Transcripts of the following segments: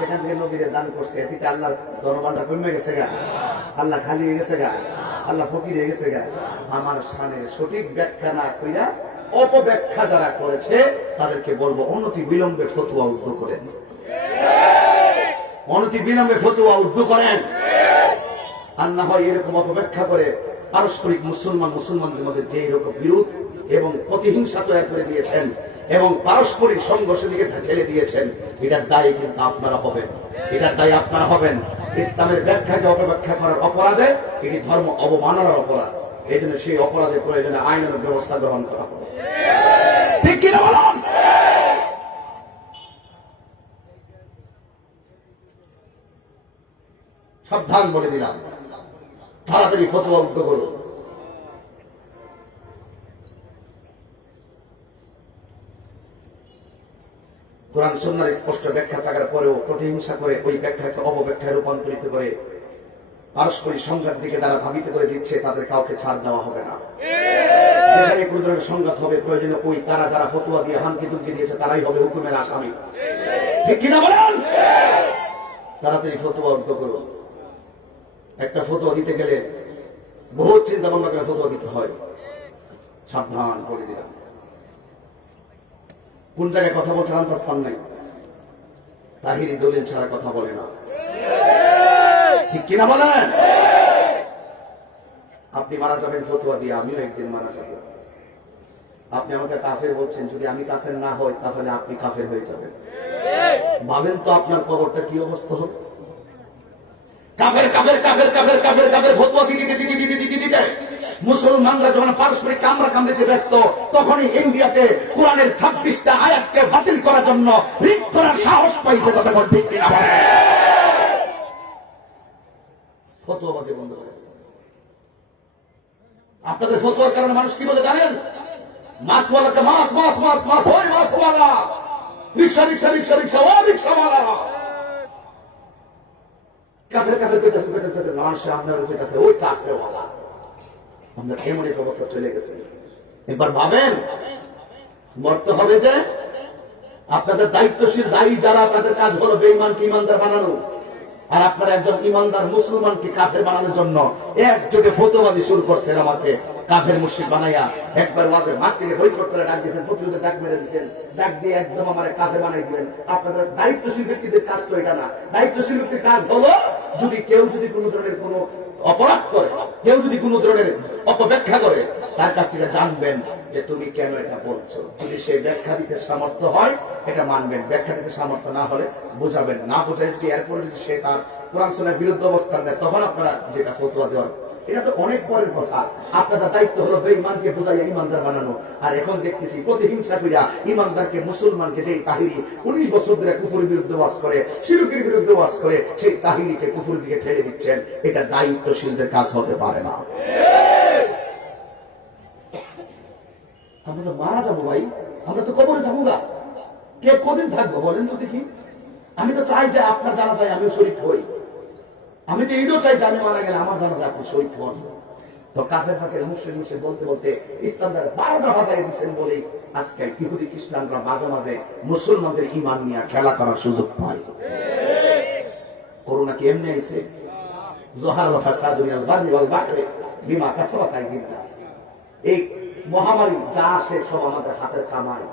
সেখান থেকে নবীরে দান করছে, এদিকে আল্লাহ দরবারটা কমে গেছে গা, আল্লাহ খালি হয়ে গেছে গা, আল্লাহ ফকির হয়ে গেছে গা। আমার শানের সঠিক ব্যাখ্যা না কইরা অপব্যাখ্যা যারা করেছে তাদেরকে বলবো অনতি বিলম্বে ফতোয়া উদ্ধার করেন, অনতি বিলম্বে ফতোয়া উদ্ধার করেন। আর না হয় এরকম অপব্যাখ্যা করে পারস্পরিক মুসলমানদের মধ্যে যে এরকম বিরোধ এবং প্রতিহিংসা তৈরি করে দিয়েছেন এবং পারস্পরিক সংঘর্ষের দিকে ঠেলে দিয়েছেন, এটার দায়ী কিন্তু আপনারা হবেন, এটার দায়ী আপনারা হবেন। ইসলামের ব্যাখ্যাকে অপব্যাখ্যা করার অপরাধে এটি ধর্ম অবমাননার অপরাধ। এই জন্য সেই অপরাধের প্রয়োজনে আইনের ব্যবস্থা গ্রহণ করা হবে, ঠিক কিনা বলুন? সাবধান বলে দিলাম, তাড়াতাড়ি ফতোয়া উদ্ধার করুন। কোরআন সুন্নাহর স্পষ্ট ব্যাখ্যা থাকার পরেও প্রতিহিংসা করে ওই ব্যাখ্যাকে অপব্যাখ্যায় রূপান্তরিত করে পারস্পরিক সংঘাত দিকে তারা ধাবিত করে দিচ্ছে, তাদের কাউকে ছাড় দেওয়া হবে না। যেখানে কোন ধরনের সংঘাত হবে প্রয়োজনে ওই তারা যারা ফতোয়া দিয়ে হামকি তুমকি দিয়েছে তারাই হবে হুকুমের আসামি, ঠিক কিনা বলেন? তাড়াতাড়ি ফতোয়া উদ্ধার করুন। একটা ফতোয়া দিতে গেলে বহুত চিন্তা ভাবনা করে ফতোয়া দিতে হয়, সাবধান করে দিলাম। কোন জায়গায় কথা বলছেন আন্দাজ পান নাই? তাহিরি দলিল ছাড়া কথা বলে না, ঠিক কিনা বলেন? আপনি মারা যাবেন ফতোয়া দিয়ে, আমিও একদিন মারা যাব। আপনি আমাকে কাফের বলছেন, যদি আমি কাফের না হই তাহলে আপনি কাফের হয়ে যাবেন। ভাবেন তো আপনার কবরটা কি অবস্থা হবে? কাফের কাফের কাফের কাফের কাফের কাফের ফতোয়া দিতে মুসলমানরা যখন পারস্পরিক কামড়া কামড়িতে ব্যস্ত, তখনই ইন্ডিয়াতে কোরআনের 26টা আয়াতকে বাতিল করার জন্য রিট করার সাহস পাইছে, কথা বল ঠিক কিনা বলেন? ফতোয়াবাজি বন্ধ করে। আপনাদের ফতোয়ার কারণে মানুষ কি বলে জানেন? মাছওয়ালাকে মাছ মাছ মাছ মাছ, ওই মাছওয়ালা, রিক্সা রিক্সা রিক্সা রিক্সা, ও রিক্সাওয়ালা। কাফের কাফের কইতাছে কইতাছে, মানুষ আপনার কইতাছে ওই কাফেরওয়ালা। আমরা এমন এক অবস্থা চলে গেছে। এবার ভাবেন, মরতে হবে যে আপনাদের দায়িত্বশীল দায়ী যারা, তাদের কাজ হলো বেঈমানকে ইমানদার বানানো, আর আপনারা একজন ইমানদার মুসলমানকে কাফের বানানোর জন্য একজোটে ফতোয়াবাজি শুরু করছেন, আমাকে কাফের মুশরিক বানাইয়া। একবার ওয়াজের মাঠ থেকে বৈঠক করে ডাক দিয়েছেন, প্রতিরোধে ডাক মেরে দিয়েছেন, ডাক দিয়ে একদম আমার কাফের বানাই দিবেন। আপনাদের দায়িত্বশীল ব্যক্তিদের কাজ তো এটা না। দায়িত্বশীল ব্যক্তির কাজ হলো, যদি কেউ যদি কোনো ধরনের কোনো অপরাধ করে, কেউ যদি কোনো ধরনের অপব্যাখ্যা করে, তার কাছ থেকে জানবেন যে তুমি কেন এটা বলছো। যদি সে ব্যাখ্যা দিতে সামর্থ্য হয় এটা মানবেন, ব্যাখ্যা দিতে সামর্থ্য না হলে বোঝাবেন। না বোঝায় যদি এরপরে যদি সে তার কোরআন সুন্নাহর বিরুদ্ধে অবস্থান নেয়, তখন আপনারা যেটা ফতোয়া দেওয়ার, এটা তো অনেক পরের কথা। আপনাদের দায়িত্ব হলো বেঈমানকে বুঝাইয়া ইমানদার বানানো। আর এখন দেখতেছি প্রতিহিংসা করিয়া ইমানদারকে মুসলমানকে, যেই তাহিরি 19 বছর ধরে কুফরের বিরুদ্ধে ওয়াজ করে, শিরকের বিরুদ্ধে ওয়াজ করে, সেই তাহিরিকে কুফরের দিকে ঠেলে দিচ্ছেন। এটা দায়িত্বশীলদের কাজ হতে পারে না। আমরা তো মারা যাবো ভাই, আমরা তো কবরে যাবো না। কে কদিন থাকবো বলেন তো দেখি? আমি তো চাই যে আপনার জানা যায় আমিও শরীক হই। আমি তো এইটাও চাই যে আমি মারা গেলে আমার জানা যায় আপনি শরীক হন। তো কাফের ফাঁকের মুসলিম বলতে বলতে ইসলামদার 12টা বাজায় দিচ্ছেন বলে আজকে ইহুদি খ্রিস্টানরা মাঝে মাঝে মুসলমানদের ঈমান নিয়ে খেলা করার সুযোগ পায়। করোনা কি এমনি আইছে? জোহারাল ফাসাদু মিনাল বাররি ওয়াল বাহরি বিমা কাসাবাত আইদিন নাস। এই মহামারী যা আসে সব আমাদের হাতের কামাই।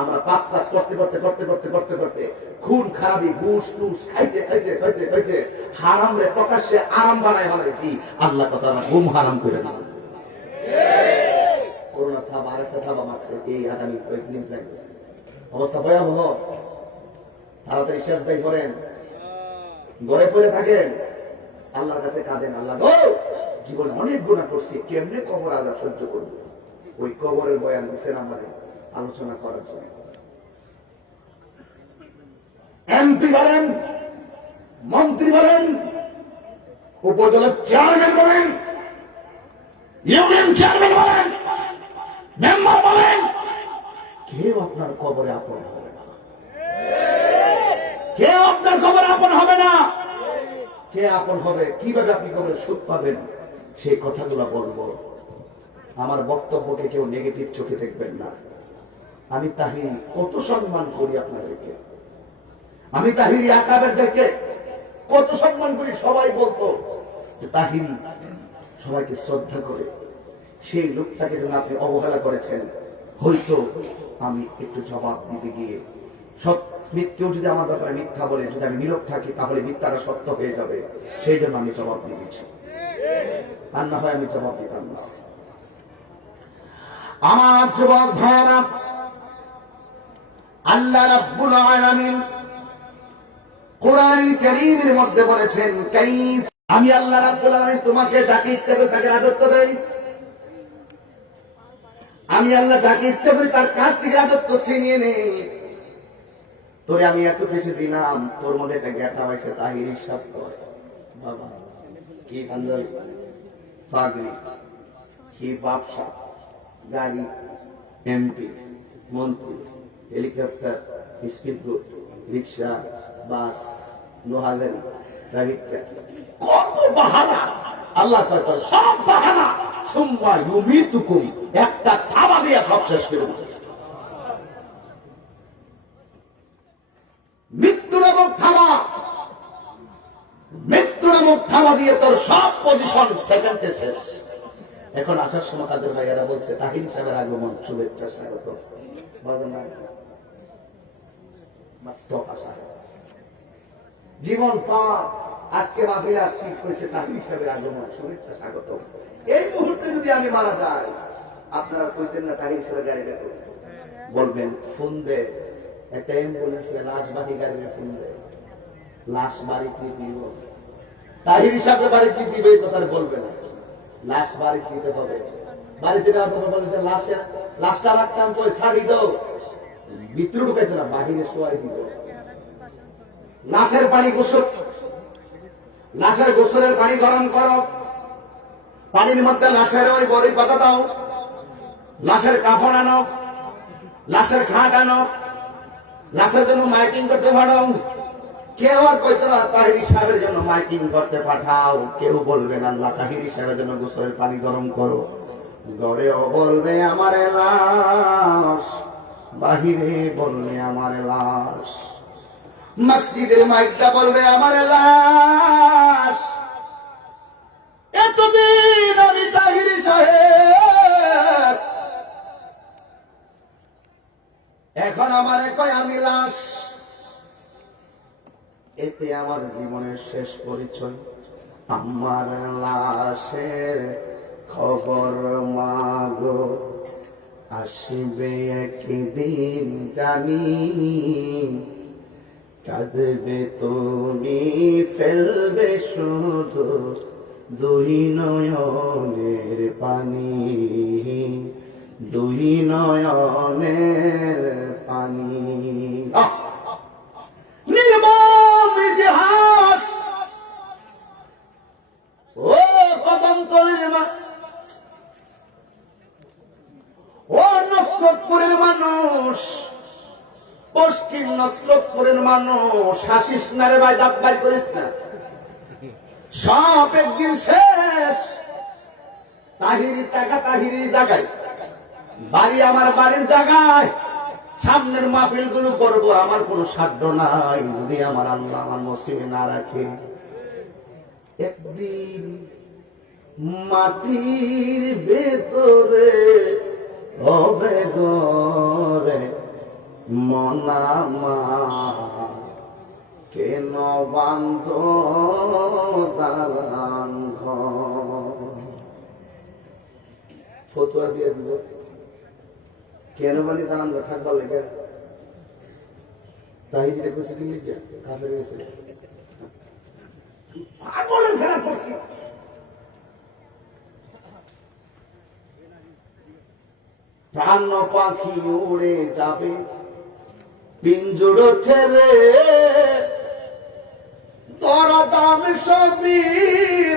আমরা পাপ কাজ করতে করতে করতে করতে করতে করতে খুন খারাপি ঘুষ টুস খাইতে খাইতে খাইতে খাইতে হারাম রে প্রকাশ্যে আরাম বানায় বানাইছি। আল্লাহ কথা ঘুম হারাম করে দিল। করোনা ছাপ আর একটা ছাপা মারছে, এই আগামী কয়েকদিন লাগতেছে। অবস্থা ভয়াবহ। তাড়াতাড়ি শেষ দায়ী করেন, ঘরে পড়ে থাকেন, আল্লাহর কাছে কাঁদেন, আল্লাহ গো জীবনে অনেক গুনাহ করছি, কেমনে কবর আযাব সহ্য করব? ওই কবরের বয়ান দিচ্ছেন আমাদের আলোচনা করার জন্য। এমপি বলেন, মন্ত্রী বলেন, উপজেলার চেয়ারম্যান বলেন, ইউনিয়ন চেয়ারম্যান বলেন, মেম্বার বলেন, কেউ আপনার কবরে আপন হবে না। কেউ আপনার কবরে আপন হবে না। কে আপন হবে, কিভাবে আপনি কবরে সুখ পাবেন, সেই কথাগুলো বলবো। আমার বক্তব্যকে কেউ নেগেটিভ চোখে দেখবেন না। আমি তাহিরি কত সম্মান করি আপনাদেরকে। আমি তাহিরি আকাবেরদেরকে কত সম্মান করি, সবাই বলতো যে তাহিরি সবাইকে শ্রদ্ধা করে, সেই লোকটাকে যখন আপনি অবহেলা করেছেন, হয়তো আমি একটু জবাব দিতে গিয়ে কেউ যদি আমার ব্যাপারে মিথ্যা বলে, যদি আমি নীরব থাকি, তাহলে মিথ্যাটা সত্য হয়ে যাবে, সেই জন্য আমি জবাব দিয়েছি, আর না হয় আমি জবাব দিতাম না। আমার যুবক ভাইরা, আল্লাহ রাব্বুল আলামিন কোরআনুল কারীমের মধ্যে বলেছেন, কাইফ, আমি আল্লাহ রাব্বুল আলামিন তোমাকে যাকে ইচ্ছা করে তাকে রাজত্ব দেই, আমি আল্লাহ যাকে ইচ্ছা করি তার কাছ থেকে রাজত্ব ছিনিয়ে নেই। তোরে আমি এত কিছু দিলাম, তোর মধ্যে একটা গ্যাটা হয়েছে, তাহিরি সব বাবা, কি পাঞ্জাবি, পাগড়ি, কি ব্যবসা, গাড়ি, এমপি, মন্ত্রী, হেলিকপ্টার, স্পিডবোট, রিক্সা, বাস, লোহাগাড়ি, প্রাইভেট কার, কত বাহানা। আল্লাহ কয় সব বাহানা সুম্মা ইউমিতুকুম, একটা থাবা দিয়ে সব শেষ করে দিবে। মৃত্যু নামক থাবা, মৃত্যু নামক থাবা দিয়ে তোর সব পজিশন সেকেন্ডে শেষ। এখন আসার সময় কাদের ভাইয়ারা বলছে তাহির সাহেবের আগমন, শুভেচ্ছা, স্বাগত, জীবন পাওয়া। আজকে মাহফিলে আসছি, কইছে তাহির সাহেবের আগমন, শুভেচ্ছা, স্বাগত। এই মুহূর্তে যদি আমি মারা যাই, আপনারা কইতেন না তাহির সাহেবের গাড়ি দেখো, বলবেন ফোন দে, একটা অ্যাম্বুলেন্সে লাশ বাড়ি গাড়িতে ফোন দে, লাশ বাড়িতে দিব, তাহির সাহেবের বাড়িতে দিবে, এই কথা বলবে না, লাশ বাড়িতে দিতে হবে। বাড়িতে দেওয়ার পর বলবে যে লাশটা রাখতাম কই, ছাড়ি দাও, ভিতরে ঢুকাইতো না, বাহিরে শোয়াই দিত। লাশের পানি গোসল, লাশের গোসলের পানি গরম করো, পানির মধ্যে লাশের ওই বড়ি পাতা দাও, লাশের কাপড় আনো, লাশের খাট আনো, লাশের জন্য মাইকিং করতে পাঠাও। কেউ আর কইতো না তাহিরি সাহেবের জন্য মাইকিং করতে পাঠাও, কেউ বলবে না আল্লাহ তাহিরি সাহেবের জন্য গোসলের পানি গরম করো। ঘরেও বলবে আমার লাশ, বাহিরে বলবে আমার লাশ, মসজিদের মাইকটা বলবে আমার লাশ। এতদিন আমি তাহিরি সাহেব, এখন আমারে কয় আমি লাশ। এতে আমার জীবনের শেষ পরিচয়। আমার লাশের খবর মাগো, আসবে একদিন জানি, কাঁদবে তুমি, ফেলবে শুধু দুই নয়নের পানি, দুই নয়নের পানি। নির্মম ইতিহাস, ও কদমতলের মা, ও নসরতপুরের মানুষ, পশ্চিম নসরতপুরের মানুষ, হাসিস না রে ভাই, দাঁত বাইর করিস না, সব একদিন শেষ। তাহিরি টাকা তাহিরি জায়গায়, বাড়ি আমার বাড়ির জায়গায়, সামনের মাহফিল গুলো করবো, আমার কোনো সাধ্য নাই যদি আমার আল্লাহ আমার নসিবে না রাখে। একদিন মাটির ভেতরে হবে ঘরে মনামা, কেন বান্ধ দালান ঘর। ফতুয়া দিয়ে দিব, কেন বলি দালান ঘর থাকবার লেগে, তাই দিলে খুশি দিন লিখে কাফের গেছে, পাগলের ফেরা পড়ছি। প্রাণ পাখি উড়ে যাবে পিঞ্জুর ছেড়ে, তোরা দাম সবই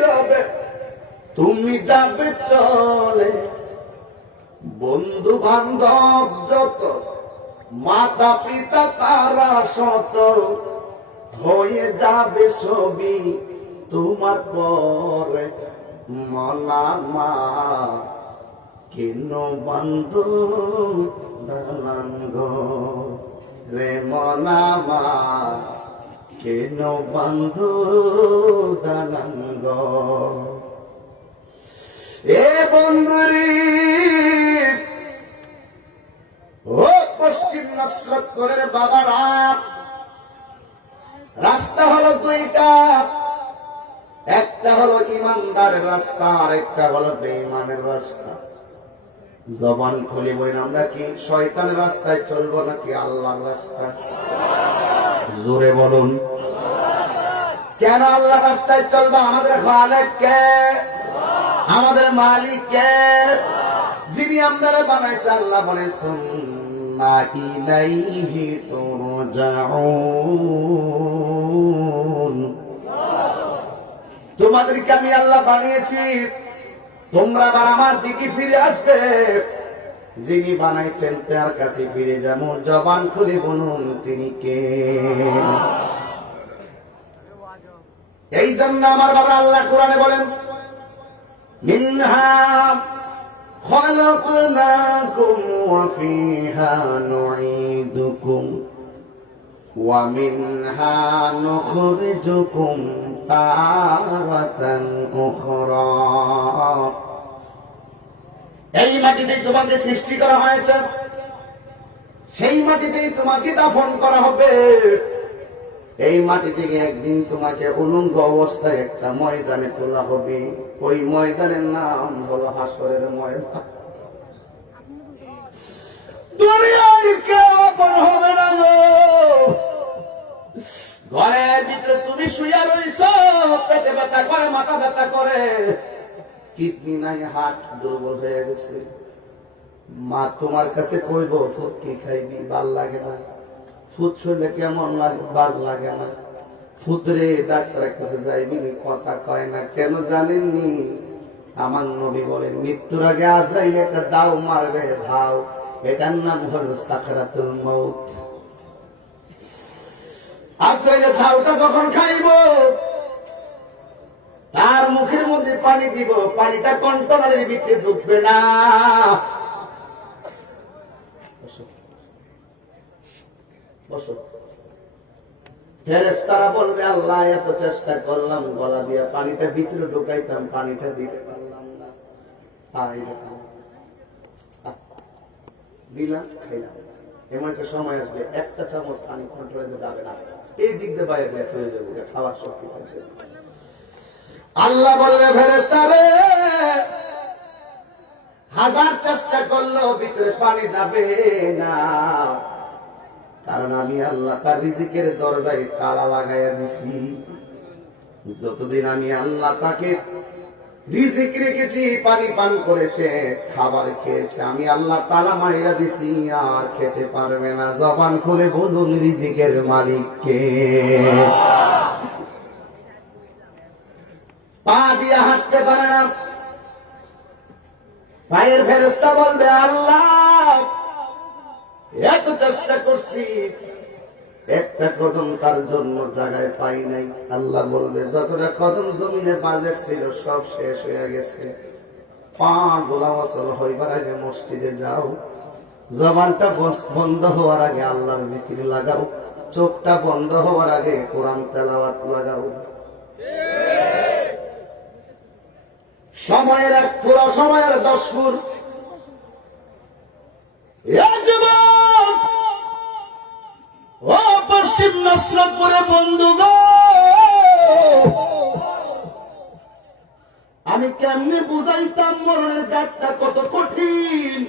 রবে, তুমি যাবে চলে। বন্ধু বান্ধব যত, মাতা পিতা তারা শত, হয়ে যাবে সবই তোমার পরে মনামা, কেন বন্ধ দালান ঘর রে মনামা। কেন বান্ধ দালাঙ্গ এ বন্ধুরি ও পশ্চিম নসরতপুরের বাবারা রাস্তা হলো দুইটা একটা হলো ইমানদারের রাস্তা আর একটা হলো বেঈমানের রাস্তা জবান খুলে বলেন আমরা কি শয়তানের রাস্তায় চলবো নাকি আল্লাহর রাস্তায় জোরে বলুন কেন আল্লাহর রাস্তায় চলবো আমাদের খালেক কে আমাদের মালিক কে যিনি আপনারা বানাইছে আল্লাহ বলেন সুম্মা ইলাইহি তুরজাউন তোমাদেরকে আমি আল্লাহ বানিয়েছি তোমরা আবার আমার দিকে ফিরে আসবে যিনি বানাইছেন তার কাছে ফিরে যাবো জবান খুলে বলুন তিনি কে এই জন্য আমার বাবা আল্লাহ কোরআনে বলেন মিনহা খলাকনাকুম ওয়া ফিহা নুঈদুকুম ওয়া মিনহা নুখরিজুকুম তারাতান উখরা এই মাটিতেই তোমাকে সৃষ্টি করা হয়েছে সেই মাটিতেই তোমাকে দাফন করা হবে এই মাটি থেকে একদিন তোমাকে উলঙ্গ অবস্থায় একটা ময়দানে তোলা হবে ওই ময়দানের নাম হলো হাসরের ময়দান দুনিয়ায় কেউ আপন হবে না গো ঘরের ভিতরে তুমি শুয়ে রইছো পেটে ব্যথা করে মাথা ব্যথা করে কিডনি নাই হার্ট দুর্বল হয়ে গেছে মা তোমার কাছে কইব ফুট কি খাইবি ভাল লাগে না ফুট শুনলে কেমন লাগে ভাল লাগে না ফুতরে ডাক্তারের কাছে যাইবি কথা কয় না কেন জানেননি আমার নবী বলেন মৃত্যুর আগে আজরাইল একটা দাও মারবে ধাও এটার নাম হলো সাকরাতুল মউত আজরাইলের ধাওটা যখন খাইব তার মুখের মধ্যে পানি দিব পানিটা কন্টনারের ভিতরে ঢুকবে না ফেরেশতারা বলবে আল্লাহ এত চেষ্টা করলাম গলা দিয়ে পানিটা ভিতরে ঢুকাইতাম পানিটা দিতে পারলাম না আর এই যে দিলাম খাইলাম এমন একটা সময় আসবে একটা চামচ পানি কন্ট্রোলে যাবে না এই দিক দিয়ে বাইরে ফিরে যাবো খাওয়ার শক্তি থাকবে আল্লাহ বললে ফেরেশতারে হাজার চেষ্টা করলেও ভিতরে পানি যাবে না কারণ আমি আল্লাহ তার রিজিকের দরজায় তালা লাগাইয়া দিছি যতদিন আমি আল্লাহ তাকে রিজিক রেখেছি পানি পান করেছে খাবার খেয়েছে আমি আল্লাহ তালা মাইরা দিছি আর খেতে পারবে না জবান খুলে বলুন রিজিকের মালিক কে পা দিয়ে হাঁটতে পারে না পায়ের ফেরেশতা বলবে আল্লাহ এত চেষ্টা করছি একটা কদম তার জন্য জায়গায় পাই নাই আল্লাহ বলবে যতটা কদম জমিনে বাজেট ছিল সব শেষ হয়ে গেছে পা গোলামসল হইবার আগে মসজিদে যাও জবানটা বন্ধ হওয়ার আগে আল্লাহর জিকির লাগাও চোখটা বন্ধ হওয়ার আগে কোরআন তেলাওয়াত লাগাও সময়ের এক পুরো সময়ের 10 ফুট ও পশ্চিম নসরতপুরে বন্ধুগণ আমি কেমনে বুঝাইতাম মরণের ডাকটা কত কঠিন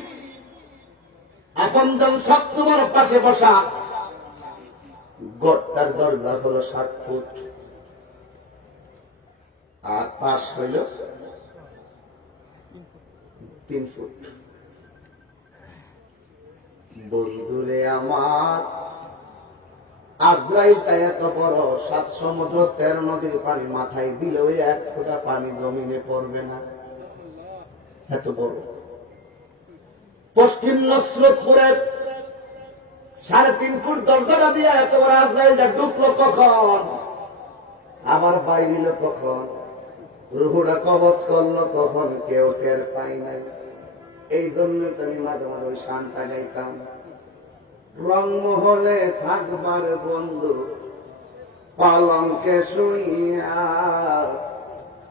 আপনজন সব তোমার পাশে বসা গড়টার দরজা হলো 7 ফুট আর পাশ হইল 3 ফুট বন্ধুরে আমার আজরাইলটা এত বড় 7 সমুদ্র 13 নদীর পানি মাথায় দিলে ওই 1 ফোঁটা পানি জমিনে পড়বে না এত বড় পশ্চিম নসরতপুরে 3.5 ফুট দরজাটা দিয়ে এত বড় আজরাইলটা ঢুকলো কখন আবার বাইরিল কখন রুহুটা কবজ করলো কখন কেউ টের পাই নাই এই জন্যই তো আমি মাঝে মাঝে ওই শানটা গাইতাম রংমহলে থাকবার বন্ধু পালঙ্কে শুইয়া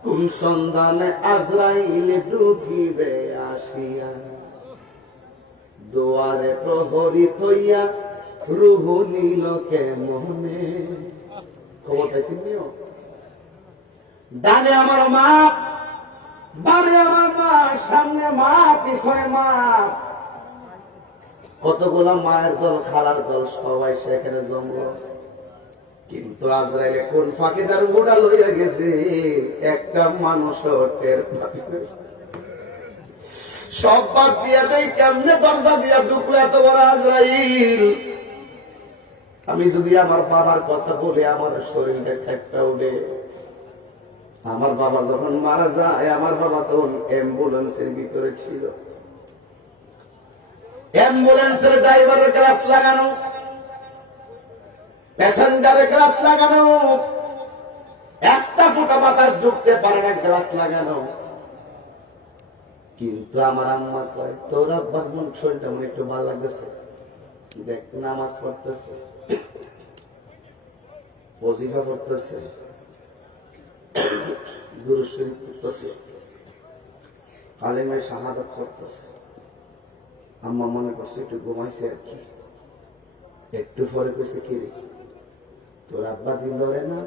কোন সন্ধানে আজরাইল ঢুকিবে আসিয়া, দুয়ারে প্রহরী থইয়া রুহ নীল কেমনে। খবরটা শুনিও, ডানে আমার মা, বামে আমার মা, সামনে মা, পিছনে মা, কতগুলা মায়ের দল, খালার দল, সবাই সেখানে জমল। কিন্তু আজরাইলে কোন ফাঁকিদার গোড়া লইয়া গেছে, একটা মানুষ টের পাবে। সব বাদ দিয়া দেয়, কেমনে দরজা দিয়া ঢুকলো এত বড় আজরাইল। আমি যদি আমার বাবার কথা বলে আমার শরীরটা ঠেকটা উঠে। আমার বাবা যখন মারা যায়, আমার বাবা তখন অ্যাম্বুলেন্সের ভিতরে ছিল। অ্যাম্বুলেন্সের ড্রাইভারের গ্লাস লাগানো, প্যাসেঞ্জারের গ্লাস লাগানো, একটা ফোঁটা বাতাস ঢুকতে পারে না, গ্লাস লাগানো। কিন্তু আমার আম্মা কয়, তোর আব্বার মন শরীরটা মনে একটু ভালো লাগতেছে, দেখ নামাজ পড়তেছে, ওজিফা পড়তেছে, দুরূদ শরীফ পড়তেছে, কালেমায়ে শাহাদাত পড়তেছে। আম্মা মনে করছে একটু ঘুমাইছে আর কি। একটু পরে কইছে, কি রে তোর আব্বা দিন ধরে না?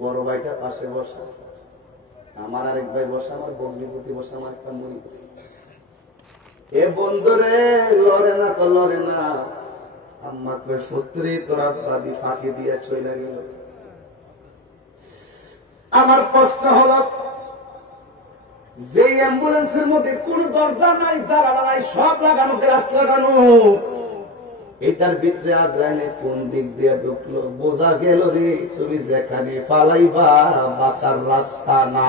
বড় ভাইটা পাশে বসা, আমার আরেক ভাই বসা, আমার বগ্নিপতি বসা, আমার একটা মুরিদ। এ বন্ধুরে লড়ে না তো লড়ে না। আম্মা কয়, সত্যি তোর আব্বা দি ফাঁকি দিয়া চলে গেল। আমার প্রশ্ন হলো, যে অ্যাম্বুলেন্সের মধ্যে কোন দরজা নাই, জানালা নাই, সব লাগানো, গ্লাস লাগানো, এটার ভিতরে আজরাইলে কোন দিক দিয়ে ঢুকলো? বোঝা গেল রে, তুমি যেখানে ফালাইবা বাঁচার রাস্তা না।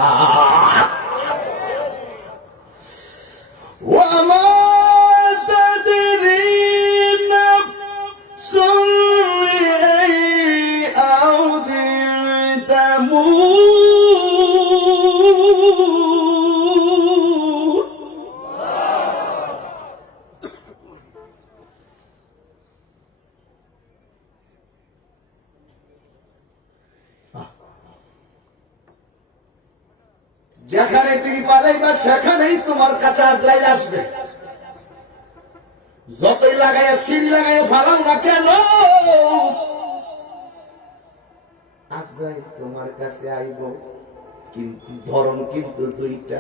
যেখানে তুমি পালাইবা সেখানেই তোমার কাছে আজরাইল আসবে। যতই লাগাইয়া সিঁড়ি লাগাইয়া ফালাও না কেন, আজরাইল তোমার কাছে আইব। কিন্তু ধরন কিন্তু দুইটা।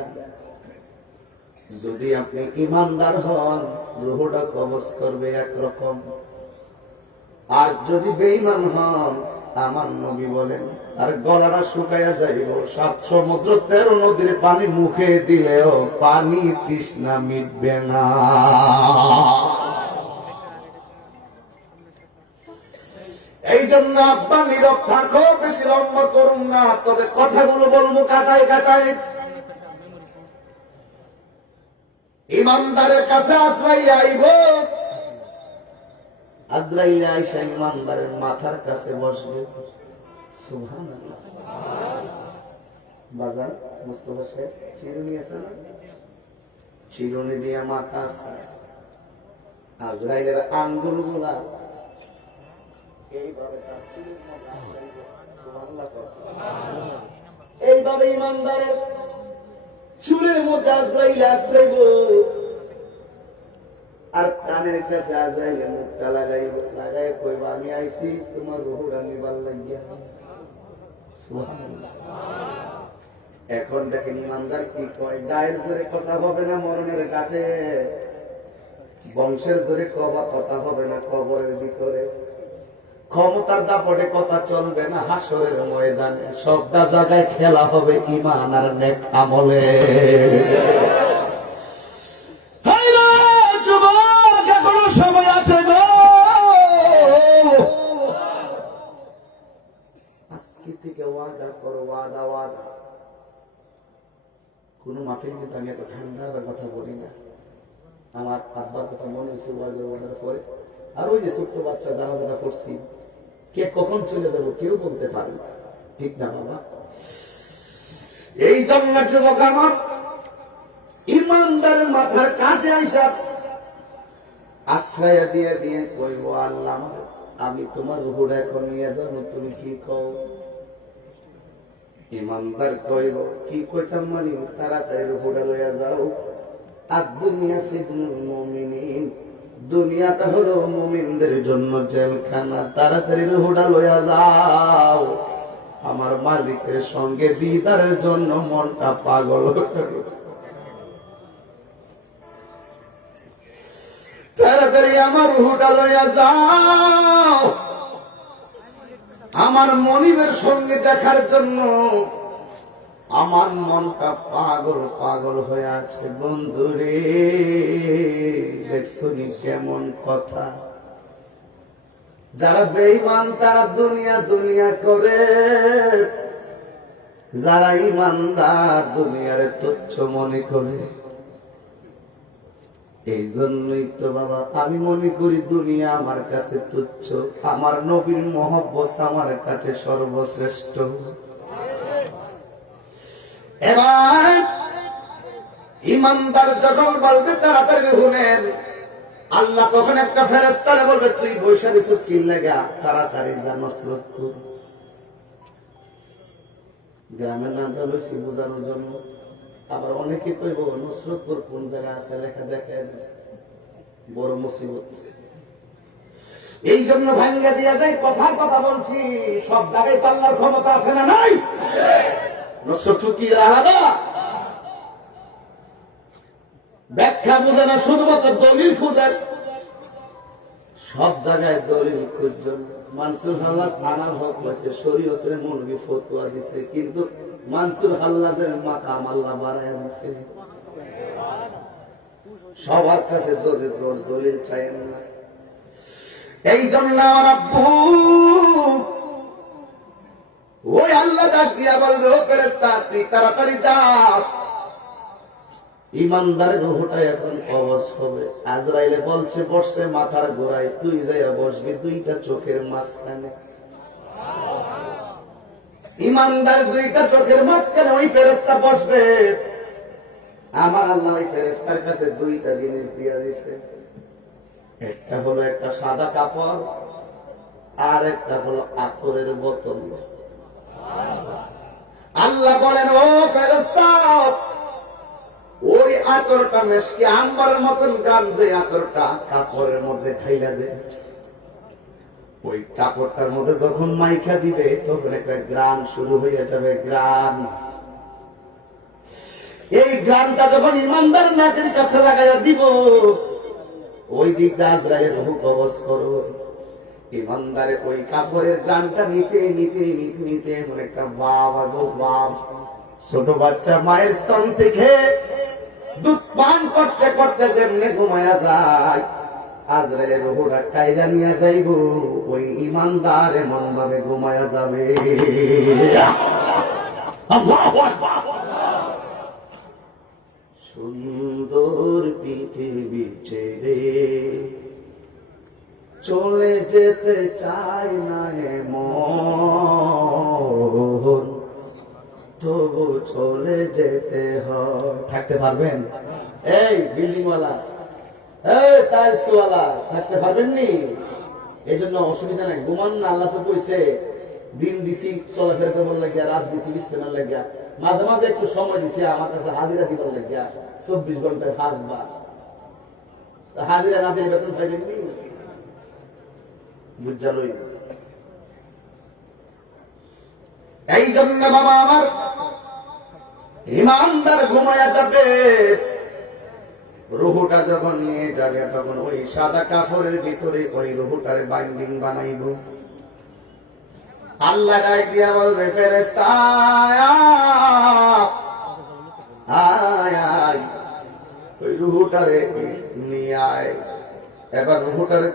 যদি আপনি ইমানদার হন, রুহটা কবজ করবে একরকম, আর যদি বেঈমান হন, আমার নবী বলেন আর গলাটা শুকাইয়া যাইব। 7 সমুদ্র 13 নদীর পানি মুখে দিলেও পানি তৃষ্ণা মিটবে না। এই জন্য আব্বা নীরব থাকো, বেশি লম্বা করুন না, তবে কথাগুলো বলবো কাটায় কাটায়। ইমানদারের কাছে আজরাইল আইব, আজরাইল আইসা ইমানদারের মাথার কাছে বসবে। সুবহানাল্লাহ। বাজার মুস্তাফা সাহেব চিরুনি আছে না? চিরুনি দিয়ে মাথা আছে, আজরাইলের আঙ্গুল গুলা এইভাবে তার চুলের মধ্যে আজরাইল। সুবহানাল্লাহ। এইভাবে ইমানদারের চুলের মধ্যে আজরাইল আশ্রইব, আর কানের কাছে আজরাইল মুখটা লাগাইব, লাগাই কইব, আমি আইছি তোমার রুহটা নিবার লাগিয়া। সুবহানাল্লাহ। এখন দেখেন ইমানদার কি কয়, গায়ের জোরে কথা হবে না মরণের ঘাটে, বংশের জোরে কথা হবে না কবরের ভিতরে, ক্ষমতার দাপটে কথা চলবে না হাসরের ময়দানে। সবটা জায়গায় খেলা হবে ঈমান আর নেক আমলে। যুবক, এখনো সময় আছে গো। আজকে থেকে ওয়াদা করো, ওয়াদা ওয়াদা। কোন মাহফিল কিন্তু আমি এত ঠান্ডা কথা বলি না। আমার আব্বার কথা মনে হয়েছে ওয়াদার পরে। আর ওই যে ছোট্ট বাচ্চা জানাজানা করছি, কে কখন চলে যাব কেউ বলতে পারে না, ঠিক না বাবা? এই জন্য যুবক আমার, ইমানদারের মাথার কাছে আইসা আশ্রয় দিয়ে দিয়ে কইব, আল্লাহ আমার আমি তোমার রুহুটা এখন নিয়ে যাব, তুমি কি কও? ইমানদার কইল, কি কইতাম মানে তাড়াতাড়ি রুহুটা লইয়া যাও। আর দুনিয়া সিজনুল মুমিনিন, দুনিয়াটা হলো মুমিনদের জন্য জেলখানা, তাড়াতাড়ি রুহুটা লইয়া যাও। আমার মালিকের সঙ্গে দিদারের জন্য মনটা পাগল হয়ে গেছে। তাড়াতাড়ি আমার রুহুটা লইয়া যাও, আমার মনিবের সঙ্গে দেখার জন্য আমার মনটা পাগল পাগল হয়ে আছে। বন্ধুরে, দেখছো নি কেমন কথা? যারা বেঈমান তারা দুনিয়া দুনিয়া করে, যারা ইমানদার দুনিয়ারে তুচ্ছ মনে করে। এই জন্যই তো বাবা আমি মনে করি দুনিয়া আমার কাছে তুচ্ছ, আমার নবীর মহব্বত আমার কাছে সর্বশ্রেষ্ঠ। এবার ইমানদার যখন বলবে তাড়াতাড়ি শুনেন, আল্লাহ তখন একটা ফেরেশতারে বলবে, তুই বৈশা দিছিস কি লাগা, তাড়াতাড়ি যা নসরত কর। গ্রামের নামটা লইছি বোঝানোর জন্য। আবার অনেকে কইব নসরতপুর কোন জায়গা আছে লেখা দেখেন, বড় মুসিবত। এই জন্য ভাঙ্গা দিয়া যায়, কথার কথা বলছি, সব জায়গায় আল্লাহর ক্ষমতা আছে না নাই? নসরতপুর কি আলাদা? ব্যাখ্যা বোঝে না, শুধুমাত্র দলিল খুঁজেন। সব জায়গায় দলিল খুঁজছেন। মানসুর হাল্লাজ আনার হক হয়েছে, শরীয়তের মৌলবী ফতোয়া দিছে, কিন্তু মানসুর হাল্লাজের মাকাম আল্লাহ বাড়ায় দিছে। সবার কাছে দলিল চাইেন না। এই জন্য আমার আব্বু ওই আল্লাহ ডাক দিয়া বলবে, ও ফেরেশতা তুই তাড়াতাড়ি যা, ইমানদারের রুহটা এখন কবজ হবে। আজরাইলে বলছে বসছে মাথার গোড়ায়, তুই যাইয়া বসবি দুইটা চোখের মাঝখানে। ইমানদার দুইটা চোখের মাঝখানে ওই ফেরেশতা বসবে। আমার আল্লাহ ওই ফেরেশতার কাছে দুইটা জিনিস দিয়া দিছে, একটা হলো একটা সাদা কাপড়, আর একটা হলো আতরের বোতল। আল্লাহ বলেন, ও ফেরেশতা ওই আতরটা মেশকে আম্বারের মতন গান, যে আতরটা কাপড়ের মধ্যে খাইলা দে, ওই কাপড়টার মধ্যে যখন মাইখা দিবে তখন একটা গ্রান শুরু হয়ে যাবে, গ্রান। এই গ্রানটা যখন ইমানদার নাকের কাছে লাগাইয়া দিব, ওই দিকটা আজরাইলের রূহ কবজ করো। ইমানদারে ওই কাপড়ের গ্রানটা নিতে নিতে নিতে নিতে এমন একটা ভাব আগো ভাব, ছোট বাচ্চা মায়ের স্তন থেকে দুধ পান করতে করতে যেমনে ঘুমায়া যায়, আজরাইলের রূহটা কাইরা নিয়ে যাইব, ওই ইমানদার এমন ভাবে ঘুমায়া যাবে। সুন্দর পৃথিবী ছেড়ে চলে যেতে চাই না মন, তবু চলে যেতে হয়। থাকতে পারবেন? এই বিল্ডিং ওয়ালা, এই টাইলস ওয়ালা, থাকতে পারবেন নি? এই জন্য অসুবিধা নাই, ঘুমান না। আল্লাহ তো কইছে দিন দিছি চলাফেরা করবার লাগিয়া, রাত দিছি বিস্তেমার লাগিয়া, মাঝে মাঝে একটু সময় দিছি আমার কাছে হাজিরা দিবার লাগিয়া, 24 ঘন্টায় ফাঁসবা। হাজিরা না দিয়ে বেতন পাইবেন নি? বুঝালই না। এই জন্য বাবা আমার ইমানদার ঘুমায়া যাবে, রুহুটা যখন নিয়ে যাবে তখন ওই সাদা কাপড়ের ভিতরে ওই রুহুটারে বাইন্ডিং বানাইব। আল্লাহ ডাক দিয়া বলবে, ফেরেশতা আয় আয়, ওই রুহুটারে নিয়ে আয়। এবার রুহুটারে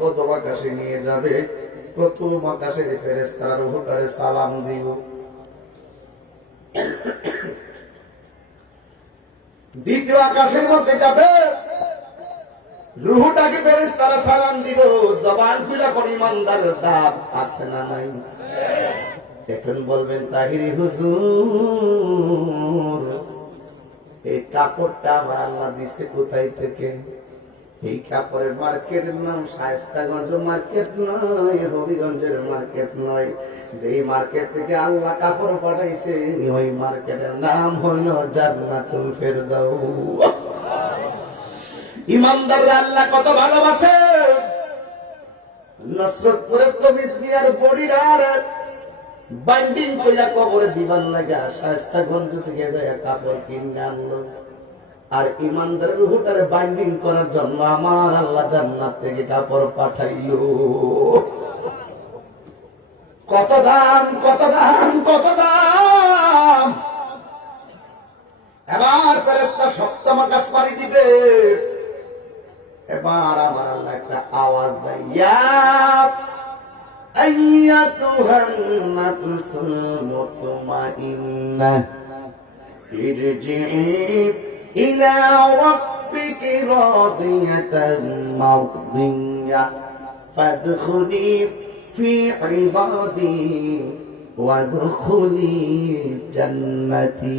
প্রথম আকাশে নিয়ে যাবে, প্রথম আকাশে ফেরেশতারা রুহুটারে সালাম দিব। দ্বিতীয় আকাশের মধ্যে যাবে, রুহুটাকে ফেরেশতারা সালাম দিব। জবান খুলে কোন ইমানদারের দাব আছে না নাই? এখন বলবেন, তাহিরি হুজুর এই কাপড়টা আমার আল্লাহ দিছে কোথায় থেকে? এই কাপড়ের মার্কেটের নাম শায়েস্তাগঞ্জ মার্কেট নয়, হবিগঞ্জের মার্কেট নয়। যেই মার্কেট থেকে আল্লাহ কাপড় পাঠাইছে ওই মার্কেটের নাম হইল জান্নাতুল ফেরদাউস। ইমানদাররা আল্লাহ কত ভালোবাসে। নসরতপুরের তমিজ মিয়ার বডির বাইন্ডিং কইরা কবরে দিবার লাগা শায়েস্তাগঞ্জ থেকে যায় কাপড় কিনে আনলো। আর ইমানদারের রূহটারে বাইন্ডিং করার জন্য আমার আল্লাহ জান্নাত থেকে কাপড় পাঠাইলো। কত দাম, কত দাম, কত দাম। এবার ফেরেশতা সপ্তম আকাশ পাড়ি দিবে। এবার আমার আল্লাহ একটা আওয়াজ দেয়, ইয়া আইয়াতুহান নাফসুল মুতমাইন্নাহ ইরজিই ইলা রাব্বিকি রাদিয়াতান মারদিয়াহ ফাদখুলি ফি ইবাদি ওয়াদখুলি জান্নাতি।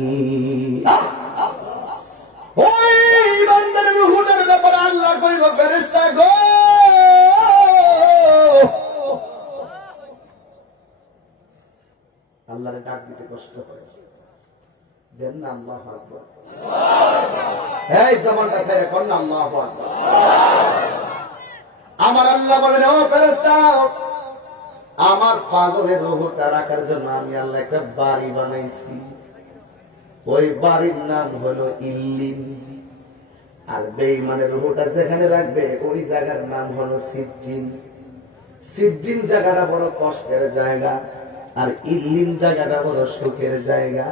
ওই বান্দার রূহটার ব্যাপারে আল্লাহ কইব, ফেরেশতা গো, আল্লাহরে ডাক দিতে কষ্ট হয়, দেন না আল্লাহু আকবার। এই জবানটা ছেড়ে কোন না আল্লাহু আকবার। আমার আল্লাহ বলেন, ও ফেরেশতা, আমার পাগলের রূহটা রাখার জন্য আমি আল্লাহ একটা বাড়ি বানাইছি। ওই বাড়ির নাম হলো ইল্লিন। আর বেঈমানের রূহটা যেখানে রাখবে ওই জায়গার নাম হলো সিজ্জিন। সিজ্জিন জায়গাটা বড় কষ্টের জায়গা, আর ইল্লিন জায়গাটা বড় সুখের জায়গা।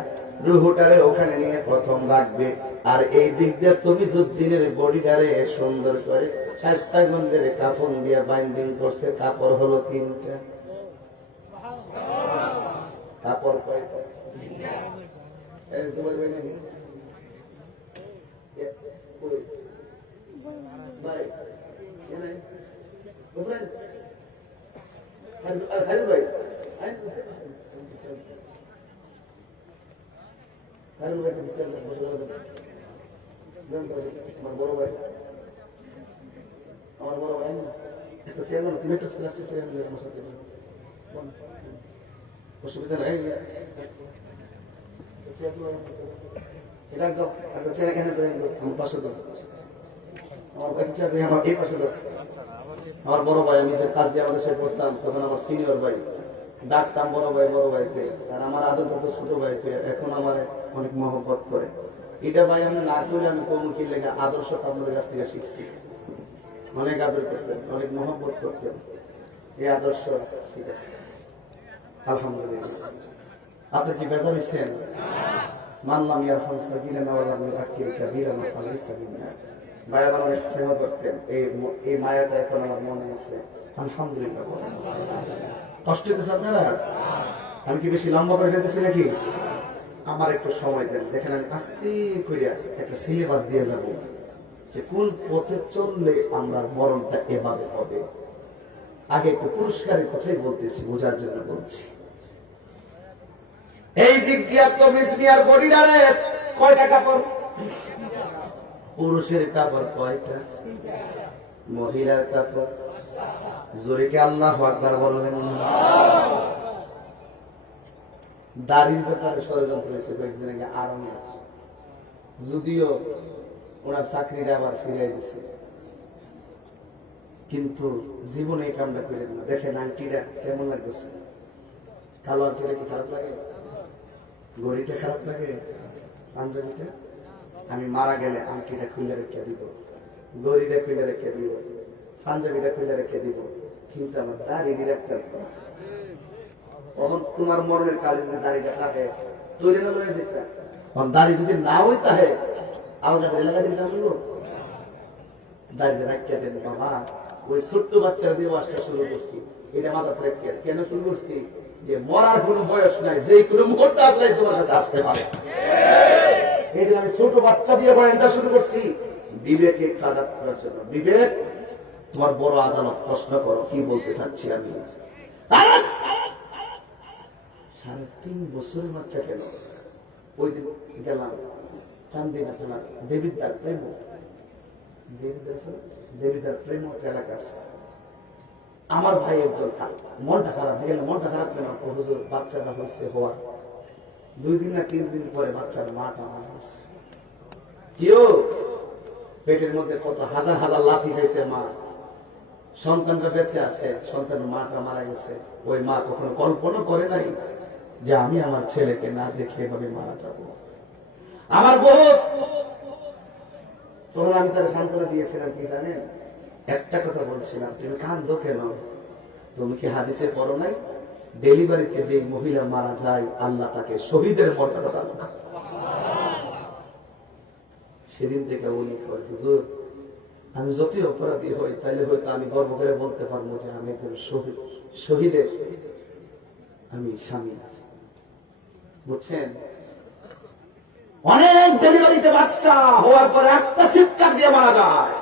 রূহটারে ওখানে নিয়ে প্রথম রাখবে। আর এই দিক দিয়ে তমিজউদ্দিনের বডিটারে সুন্দর করে শায়েস্তাগঞ্জের কাফন দিয়ে বাইন্ডিং করছে। কাপড় হলো 3টা। কাপড় কয়টা? আমার বড় ভাই একটা ছেলে, তুমি একটা প্লাস্টিক ছেলে আমার সাথে অসুবিধা নাই। এটা একদম একটা ছেলে এখানে আমার পাশে দাও, আমার বাচ্চা আমার এই পাশে দাও। আমার বড় ভাই, আমি যে কাজ দিয়ে আমাদের সাথে পড়তাম তখন আমার সিনিয়র ভাই, ডাকতাম বড় ভাই, বড় ভাই পেয়ে। আর আমার আদর করতো ছোট ভাই পেয়ে। এখন আমার অনেক মহব্বত করে। এটা ভাই আমি না করে আমি কমুকি লেগে আদর্শ আপনাদের কাছ থেকে শিখছি। অনেক আদর করতেন, অনেক মহব্বত করতেন। এই আদর্শ ঠিক আছে, আলহামদুলিল্লাহ। আপনি কি বেজা হয়েছেন? মানলাম ইয়ারহাম সাগীরানা ওয়া লাম ইউআক্কির কাবীরানা ফালাইসা মিন্না। ভাই আমার অনেক স্নেহ করতেন। এই মায়াটা এখন আমার মনে আছে, আলহামদুলিল্লাহ। কষ্ট হতেছে আপনারা? আমি কি বেশি লম্বা করে ফেলতেছি নাকি? আমার একটু সময় দেন, দেখেন আমি আস্তে করে একটা সিলেবাস দিয়ে যাব যে কোন পথে চললে আমরা মরণটা এভাবে হবে। আগে একটু পুরস্কারের কথাই বলতেছি, বোঝার জন্য বলছি। এই দিক দিয়ে তো মিসমিয়ার বডিটারে কয়টা কাপড়? পুরুষের কাপড় কয়টা? মহিলার কাপড় জোরে কে আল্লাহু আকবার বলবেন। দাড়ির ব্যাপারে ষড়যন্ত্র হয়েছে কয়েকদিন আগে আরাম, যদিও ওনার চাকরিটা আবার ফিরিয়ে দিচ্ছে, কিন্তু জীবনে এই কামটা করেন না। দেখেন আংটিটা কেমন লাগতেছে? কালো আংটিটা কি খারাপ লাগে? ঘড়িটা খারাপ লাগে? পাঞ্জাবিটা? আমি মারা গেলে আংটিটা খুলে রেখে দিব, ঘড়িটা খুলে রেখে দিব, পাঞ্জাবিটা খুলে রেখে দিব, কিন্তু আমার দাড়ি রাখতে হবে। তখন তোমার মরণের কালে যদি দাড়িটা থাকে তৈরি না হয়ে যেতে, দাড়ি যদি না হই তাহে আলাদা এলাকা দিলে দাড়িটা রাখিয়ে দেন। বাবা ওই ছোট্ট বাচ্চারা দিয়ে ওয়াজটা শুরু করছি, এটা মাথাতে রেখে কেন শুরু করছি? যে মরার কোনো বয়স নাই, যে কোনো মুহূর্তে আসলে তোমার কাছে আসতে পারে। এই জন্য আমি ছোট বাচ্চা দিয়ে বয়ানটা শুরু করছি, বিবেকে খারাপ করার জন্য। বিবেক, তোমার বড় আদালত, প্রশ্ন করো কি বলতে চাচ্ছি আমি। 3.5 বছরের বাচ্চা কেন? ওই দিন গেলাম চান্দিনা তোমার দেবীর দ্বার, তাই দেবীদার প্রেম এলাকা আছে। আমার ভাই একজন মনটা খারাপ হয়ে গেল। মনটা খারাপ কেন? হুজুর বাচ্চাটা হয়েছে হওয়া 2 দিন না 3 দিন পরে বাচ্চার মাটা মারা গেছে। কেউ পেটের মধ্যে কত হাজার হাজার লাথি খাইছে মা, সন্তানটা বেঁচে আছে, সন্তানের মাটা মারা গেছে। ওই মা কখনো কল্পনা করে নাই যে আমি আমার ছেলেকে না দেখে এভাবে মারা যাব। আমার বহুত তোমরা, আমি তার সান্ত্বনা দিয়েছিলাম কি জানেন? একটা কথা বলছিলাম, তুমি কাঁদো কেন? তুমি কি হাদিসে পড়ো নাই? ডেলিভারিতে যে মহিলা মারা যায় আল্লাহ তাকে শহীদের মর্যাদা দান করে। সেদিন থেকে উনি কয়, হুজুর আমি যতই অপরাধী হই তাইলে হয়তো আমি গর্ব করে বলতে পারবো যে আমি একজন শহীদের আমি স্বামী। বুঝছেন? অনেক ডেলিভারিতে বাচ্চা হওয়ার পরে একটা চিৎকার দিয়ে মারা যায়।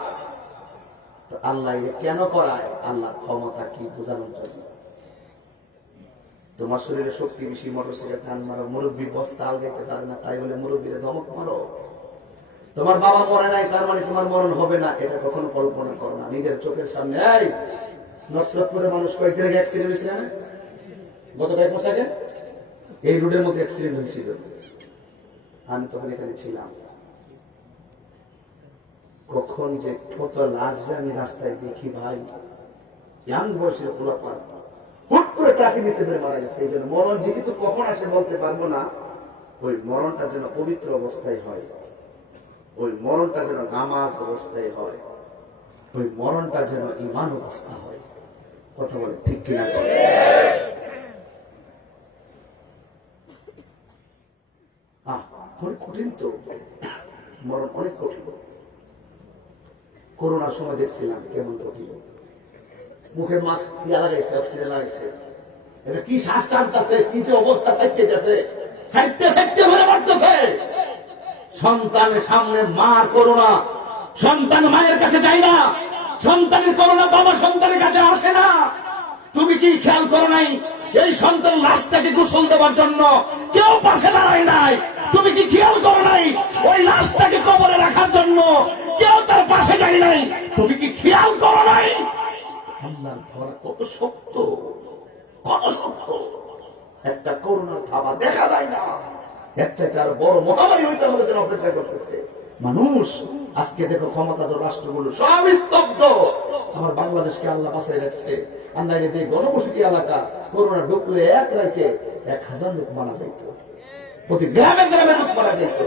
তো আল্লাহ কেন করায়? আল্লাহর ক্ষমতা কি বোঝানোর জন্য। তোমার শরীরে শক্তি বেশি, মোটরসাইকেল টান মারো, মুরব্বী বস্তা আলগাইতে পারে না তাই বলে মুরব্বীরে ধমক মারো। তোমার বাবা মরে নাই তার মানে তোমার মরণ হবে না, এটা কখনো কল্পনা করো না। নিজের চোখের সামনে এই নসরতপুরে মানুষ কয়েকদিন আগে অ্যাক্সিডেন্ট হয়েছিল না? গত কয়েক মাস আগে এই রোডের মধ্যে অ্যাক্সিডেন্ট হয়েছিল। আমি তখন এখানে ছিলাম। কখন যে কত লাশ যে আমি রাস্তায় দেখি ভাই, ইয়াং বয়সের পোলাপান হুট করে ট্রাকে নিচে ধরে মারা গেছে। এই জন্য মরণ যেহেতু কখন আসে বলতে পারবো না, ওই মরণটা যেন পবিত্র অবস্থায় হয়, ওই মরণটা যেন নামাজ অবস্থায় হয়, ওই মরণটা যেন ঈমান অবস্থা হয়। কথা বলে ঠিক কিনা? অনেক কঠিন তো, মরণ অনেক কঠিন। করোনার সময় দেখছিলাম কেমন কঠিন। মুখে মাস্ক দিয়া লাগাইছে, অক্সিজেন লাগাইছে, এটা কি শ্বাস টানতেছে, কি যে অবস্থা চাইতেছে, চাইতে ভরে মারতেছে। সন্তানের সামনে মার করোনা, সন্তান মায়ের কাছে যায় না, সন্তানের করোনা বাবা সন্তানের কাছে আসে না। তুমি কি খেয়াল করো নাই? এই সন্তান লাশটাকে গোসল দেওয়ার জন্য কেউ পাশে দাঁড়ায় নাই। তুমি কি খেয়াল করো নাই? ওই লাশটাকে কবরে রাখার জন্য কেউ তার পাশে যায় নাই। তুমি কি খেয়াল করো নাই? আল্লাহর ধরা কত শক্ত, কত শক্ত। একটা করোনার থাবা দেখা যায় না, এর চাইতে আরো বড় মহামারী হইতে আমাদের জন্য অপেক্ষা করতেছে। মানুষ আজকে দেখো ক্ষমতাধর রাষ্ট্রগুলো সব স্তব্ধ। আমার বাংলাদেশকে আল্লাহ বাঁচাই রাখছে। আমরা যে গণবসতি এলাকা, করোনা ঢুকলে এক রাতে 1000 লোক মারা যাইত, প্রতি গ্রামে গ্রামে লোক মারা যাইত।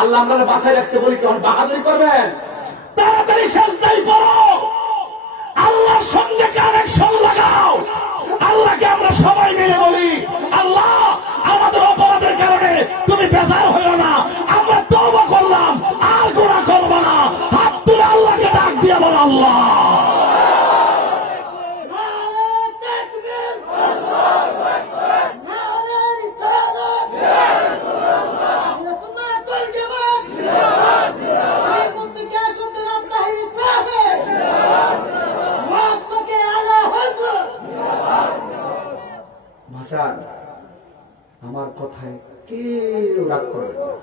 আল্লাহ আমরা বাঁচাই রাখছে বলি কি এখন বাহাদুরি করবেন? তাড়াতাড়ি সেজদায় পড়ো, আল্লাহর সঙ্গে কানেকশন লাগাও। আল্লাহকে আমরা সবাই মিলে বলি, আল্লাহ আমাদের অপরাধের কারণে তুমি বেজার হইও না, আমরা তওবা করলাম, আর গুনাহ করব না। হাত তুলে আল্লাহকে ডাক দিয়ে বল, আল্লাহ আমার কথায় কেউ রাগ করবেন না,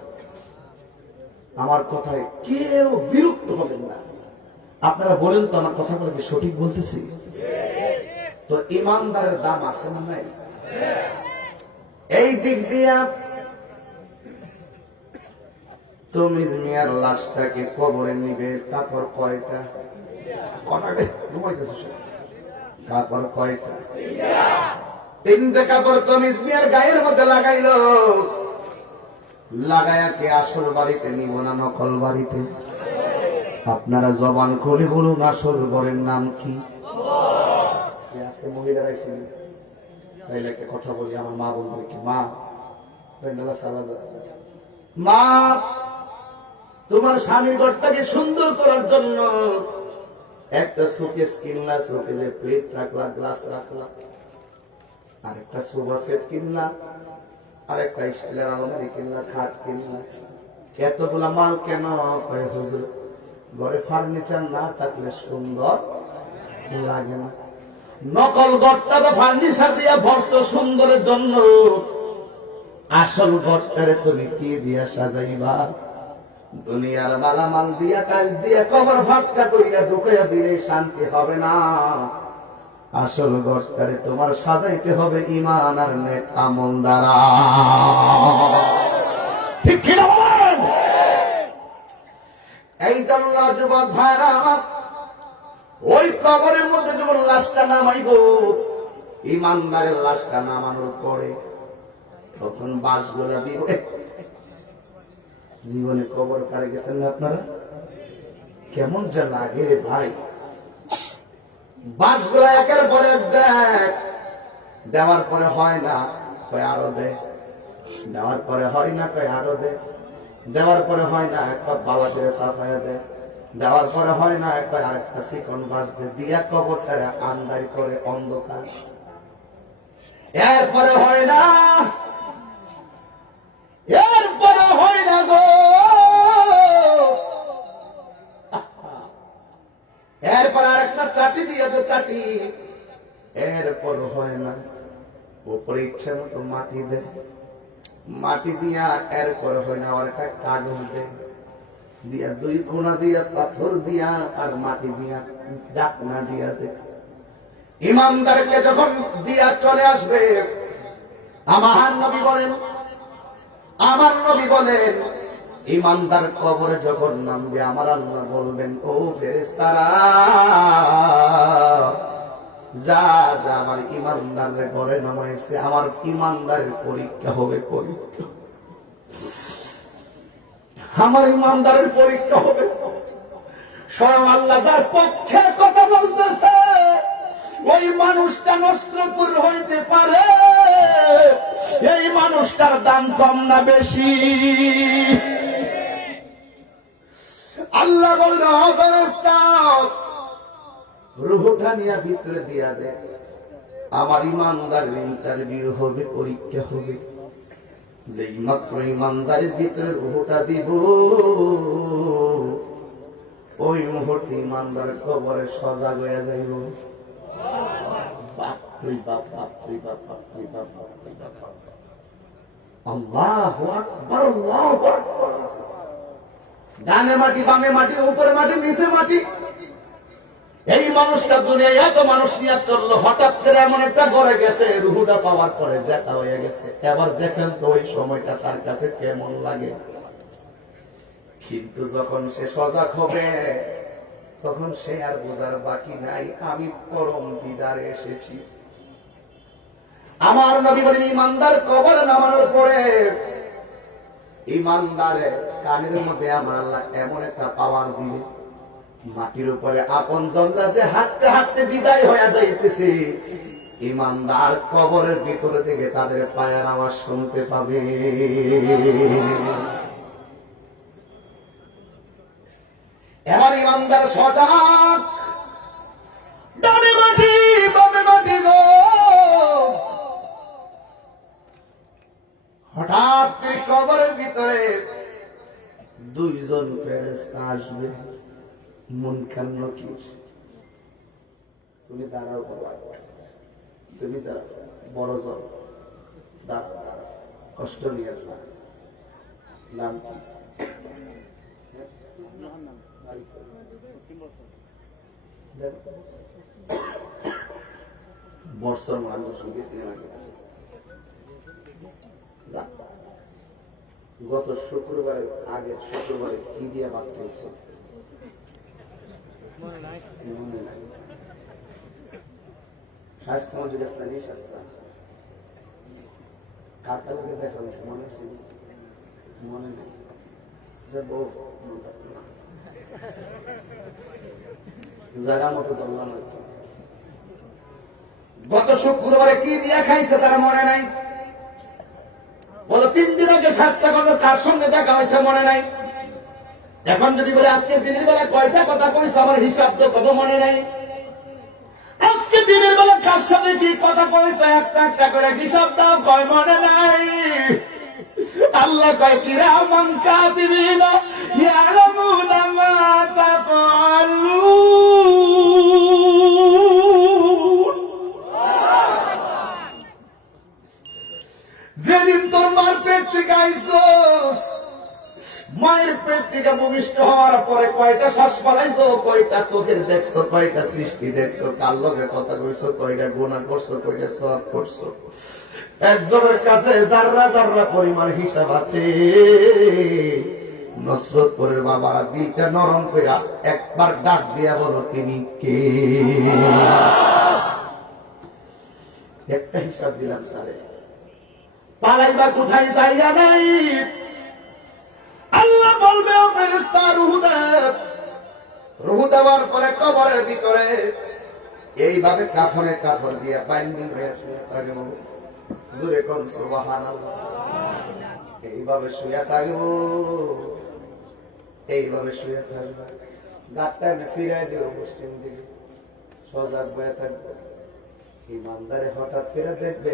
আমার কথায় কেউ বিরক্ত হবেন না। আপনারা বলেন তো আমার কথাগুলো কি সঠিক বলতেছি? তো ইমানদারের দাম আছে না নাই? এই দিক দিয়া তুমি মিয়ার লাশটাকে কবরে নিবে, কাপড় কয়টা? কটাবে ঘুমাইতেছে? কাপড় কয়টা? 3টা কাপড় কমিজ মিয়ার গায়ের মধ্যে লাগাইলো। লাগায়া কে আসল বাড়িতে নিব না নকল বাড়িতে? আপনারা জবান খুলে বলুন, আসল ঘরের নাম কি? আজকে মহিলারা ছিল, তাইলে একটা কথা বলি আমার মা বলবে, মা মা তোমার স্বামীর ঘরটাকে সুন্দর করার জন্য একটা শোকেস কিনলা, শোকেসে প্লেট রাখলা, গ্লাস রাখলা, আর একটা সোফা সেট কিনলা, আর একটা স্টিলের আলমারি কিনলা, খাট কিনলা। এতগুলা মাল কেন? হুজুর ঘরে ফার্নিচার না থাকলে সুন্দর লাগে না। নকল ঘরটা তো ফার্নিচার দিয়া ভরছো সুন্দরের জন্য, আসল ঘরটারে তুমি কি দিয়া সাজাইবা? দুনিয়ার মালামাল দিয়া টাইলস দিয়া কবর ফাটকা কইরা ঢুকাইয়া দিলে শান্তি হবে না। আসল ঘরটারে তোমার সাজাইতে হবে ঈমান আর নেক আমল দ্বারা। ঠিক কি না বলেন? এই জন্য যুবক ভাইরা আমার, ওই কবরের মধ্যে যখন লাশটা নামাইব, ঈমানদারের লাশটা নামানোর পরে তখন বাঁশগুলা দিব। জীবনে কবর কারে গেছেন না আপনারা? কেমন যা লাগে রে ভাই। বাঁশগুলা একের পরে এক দেয়, দেওয়ার পরে হয় না, কয় আরো দে, দেওয়ার পরে হয় না, কয় আরো দে, দেওয়ার পরে হয় না, একবার বাবা ছেড়ে সাফাইয়া দেয়, দেওয়ার পরে হয় না, একবার আরেকটা চিকন বাঁশ দে, দিয়া কবরটারে আন্দারি করে অন্ধকার। এরপরে হয় না, এরপরে হয় না গো, এরপর আরেকটা চাটি দিয়ে দে, চাটি, এরপর হয় না, উপরে ইচ্ছে মতো মাটি দে, মাটি দিয়া এরপর হয় না, আর একটা কাগজ দে, দিয়া দুই কোনা দিয়া পাথর দিয়া আর মাটি দিয়া ডাকনা দিয়া দে। ইমানদারকে যখন দিয়া চলে আসবে, আমার নবী বলেন, আমার নবী বলেন, ইমানদার কবরে যখন নামবে, আমার আল্লাহ বলবেন, ও ফেরেশতারা, যা যা আমার ইমানদারের ঘরে নামাইছে, আমার ইমানদারের পরীক্ষা হবে, পরীক্ষা, আমার ইমানদারের পরীক্ষা হবে। স্বয়ং আল্লাহ যার পক্ষে কথা বলতেছে, ওই মানুষটা নষ্টপুর হইতে পারে, এই মানুষটার দাম কম না বেশি? আল্লাহ বলবে, ও ফেরেশতা, রূহটা নিয়ে ভিতরে দিয়া দে, আমার ইমানদারের ইন্টারভিউ হবে, পরীক্ষা হবে। যেই মাত্র ইমানদারের ভিতরে রূহটা দিব, ওই মুহূর্তে ইমানদার কবরে সজাগ হয়ে যাইব। আল্লাহু আকবার, আল্লাহু আকবার। ডানে মাটি, বামে মাটি, উপরে মাটি, নিচে মাটি। এই মানুষটা দুনিয়ায় এত মানুষ নিয়ে চললো, হঠাৎ করে এমন একটা ঘরে গেছে, রুহুটা পাওয়ার পরে জেতা হয়ে গেছে। এবার দেখেন তো ওই সময়টা তার কাছে কেমন লাগে। কিন্তু যখন সে সজাগ হবে, তখন সে আর বোঝার বাকি নাই, আমি পরম দিদারে এসেছি। আমার নবী বলেন, ইমানদার কবর নামানোর পরে ইমানদারে কানের মধ্যে আমার আল্লাহ এমন একটা পাওয়ার দিবে, মাটির উপরে আপন জনরা যে হাঁটতে হাঁটতে বিদায় হয়ে যাইতেছে, ইমানদার কবরের ভিতরে থেকে তাদের পায়ের আওয়াজ শুনতে পাবে। এবার ইমানদার সজাগ, ডানে মাটি, বামে মাটি গো। হঠাৎ করে কবরের ভিতরে দুইজন ফেরেশতা আসবে। মুনকার নকির, তুমি দাঁড়াও বাবা, তুমি দাঁড়াও, বড় জন দাঁড়াও, দাঁড়াও, কষ্ট নিয়ে আসবা। নাম কি? বর্ষর মানুষ গত শুক্রবারে, আগের শুক্রবারে কি দিয়ে ভাত খাইছে মনে নাই। স্বাস্থ্য মন্ত্রী ইসলামী স্বাস্থ্য কাতারকে দেখা হয়েছে, মনে আছে? মনে নাই। জায়গা মতো ধরলাম। গত শুক্রবারে কি দিয়ে খাইছে তার মনে নাই। বলো 3 দিন আগে স্বাস্থ্য করলো, কার সঙ্গে দেখা হয়েছে মনে নাই। এখন যদি বলে আজকে দিনের বেলা কয়টা কথা কইছো, আমার হিসাব তো কত মনে নাই। আজকে দিনের বেলা কার সাথে কি কথা কইছো, একটা একটা করে হিসাব দাও, কয় মনে নাই। আল্লাহ কয়, কিরামান কাতিবিনা ইয়ালামুনা মা তাফআলুন। যেদিন তোর মার পেট থেকে আইছস, মায়ের পেট থেকে ভূমিষ্ঠ হওয়ার পরে কয়টা শ্বাস ফলাইছো, কয়টা চোখের দেখছো, কয়টা সৃষ্টি দেখছো, কার লগে কথা কইছো, কয়টা গুনাহ করছো, কয়টা সওয়াব করছো, একজনের কাছে জাররা জাররা পরিমাণ হিসাব আছে। নসরতপুরের বাবারা দিলটা নরম কইরা একবার ডাক দিয়া বলো তিনি কে? একটা হিসাব দিলাম তারে, পালাইবা কোথায় যাইয়া নাই। আল্লাহ বলবে ও ফেরেশতা রূহ দেব। রূহ দেওয়ার পরে কবরের ভিতরে এইভাবে কাফনে কাফর দিয়া বাইন্ডিং হয়ে শুয়ে থাকবো। জোরে কোন সুবহানাল্লাহ। এইভাবে শুয়ে থাকবো, এইভাবে শুয়ে থাকবো। গাটটা ফিরাই দিও পশ্চিম দিকে, সজাগ হয়ে থাকবে। ইমানদারে হঠাৎ করে দেখবে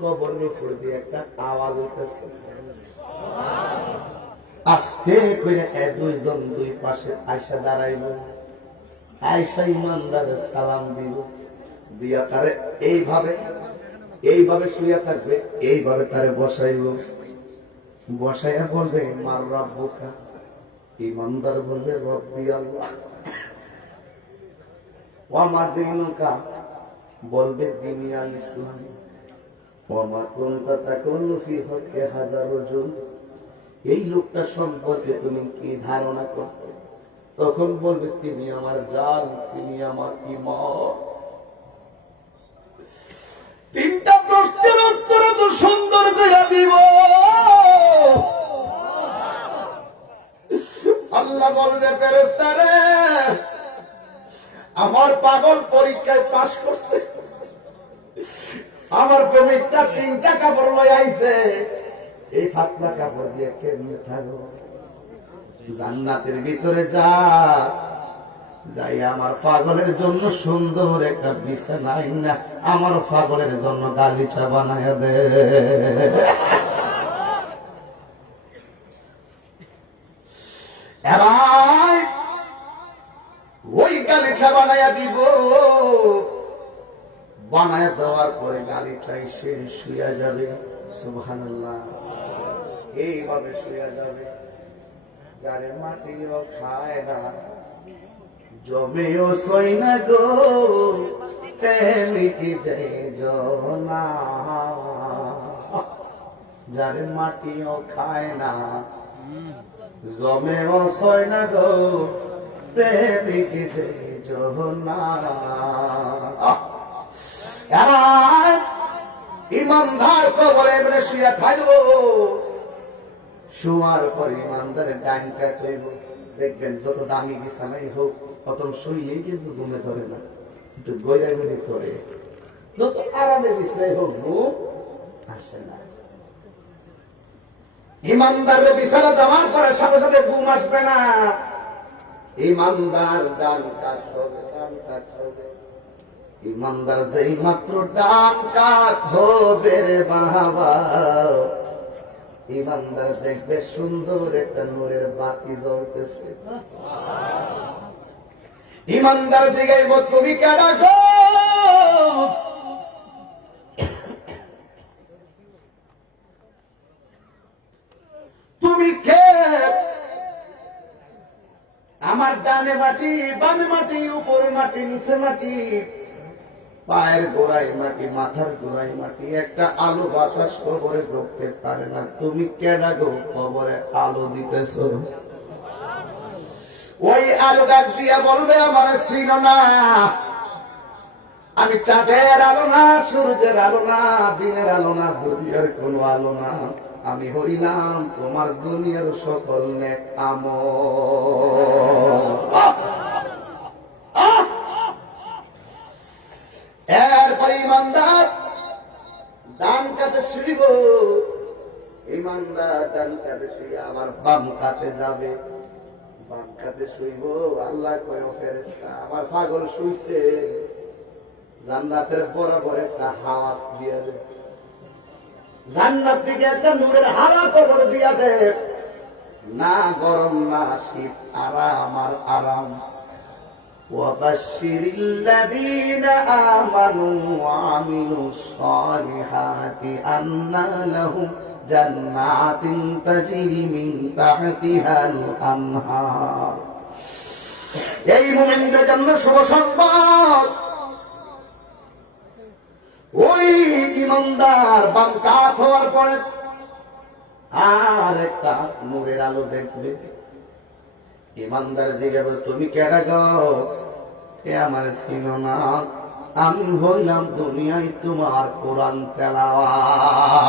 কবর উপর দিয়ে একটা আওয়াজ হইতেছে, আস্তে করে দুইজন দুই পাশে আয়সা দাঁড়াইব। আয়সা ইমানদারে সালাম দিব, দিয়া তারে এইভাবে এইভাবে শুয়ে থাকবে, এইভাবে তারে বসাইব। বসাইয়া বলবে মার রাব্বুকা। ইমানদার বলবে রব্বি আল্লাহ। ওয়া মা দীনুকা, বলবে দিনী আল ইসলাম। ওয়া মা কুনতা তাকুলু ফি হক্কি হাযা রাজুল, এই লোকটা সম্পর্কে তুমি কি ধারণা করতে? তখন বলবে তিনি আমার জান, তিনি আমার ঈমান। তিনটা প্রশ্নের উত্তর তো সুন্দর করে দিব। আল্লাহ বলবে ফেরেশতারে, আমার পাগল পরীক্ষায় পাস করছে, আমার প্রেমিকটা তিনটা কাপড় লই আইছে, এই ফাতলা কাপড় দিয়ে কেমনে থাকবো? জান্নাতের ভিতরে যা যাই, আমার পাগলের জন্য সুন্দর একটা বিছানা না, আমার পাগলের জন্য গালিচা বানায় দে। এবার ওই গালিচা বানায়া দিব। বানায় দেওয়ার পরে গালিচাই সে শুয়া যাবে। সুবহানাল্লাহ। এইভাবে শুয়া যাবে। যারে মাটিও খায় না, জমেও সই না গো, প্রেমিক যে জনা। যারে মাটিও খায় না, জমেও সই না গো, প্রেমিক যে জনা। ইমানদার কবরে এমনি শুয়ে থাকবো। শোয়ার পর ইমানদারের ডাইন কাত হইব। দেখবেন যত দামি বিছানাই হোক, প্রথম শুইলেই কিন্তু ঘুমে ধরে না, একটু গয়রা গড়ি করে। যত আরামের বিছানাই হোক, ঘুম আসে না। ইমানদারের বিছানা দেওয়ার পরে সাথে সাথে ঘুম আসবে না। ইমানদার ডান কাত হবে, ডান কাত হবে। ইমানদার যেই মাত্র ডান কাত হবে রে বাবা, ইমানদার দেখবে সুন্দর একটা নূরের বাতি জ্বলতেছে। ইমানদার জিগাইব তুমি কেডা গো? তুমি কে? আমার ডানে মাটি, বামে মাটি, উপরে মাটি, নিচে মাটি, পায়ের গোড়ায় মাটি, মাথার গোড়ায় মাটি, একটা আলো বাতাস কবরে ঢুকতে পারে না। তুমি কেডা গো কবরে আলো দিতেছ? ওই আলো ডাক দিয়া বলবে আমার চিনো না, আমি চাঁদের আলো না, সূর্যের আলো না, দিনের আলো না, দুনিয়ার কোনো আলো না, আমি হইলাম তোমার দুনিয়ার সকল নেক আমল। এরপরে ইমানদার ডান কাতে শুইব। ইমানদার ডান কাতে শুয়ে আবার বাম কাতে যাবে, বাম কাতে শুইব। আল্লাহ কয় ফেরেশতা, আমার পাগল শুইছে, জান্নাতের বরাবর একটা হাওয়া দিয়া দে, জান্নাত থেকে একটা নূরের হাওয়া কবর দিয়া দে। না গরম না শীত, আরাম আর আরাম। وبشر الذين آمنوا وعملوا الصالحات أن لهم جنات تجري من تحتها الأنهار এই মুমিনদের জন্য শুভ সংবাদ ওই ইমানদার বাম কাত হওয়ার পরে আর একটা নূরের আলো দেখবে ইমানদার জিজ্ঞাসা তুমি কেডা গো কে আমার চিনো না আমি হইলাম দুনিয়ায় তোমার কোরআন তেলাওয়াত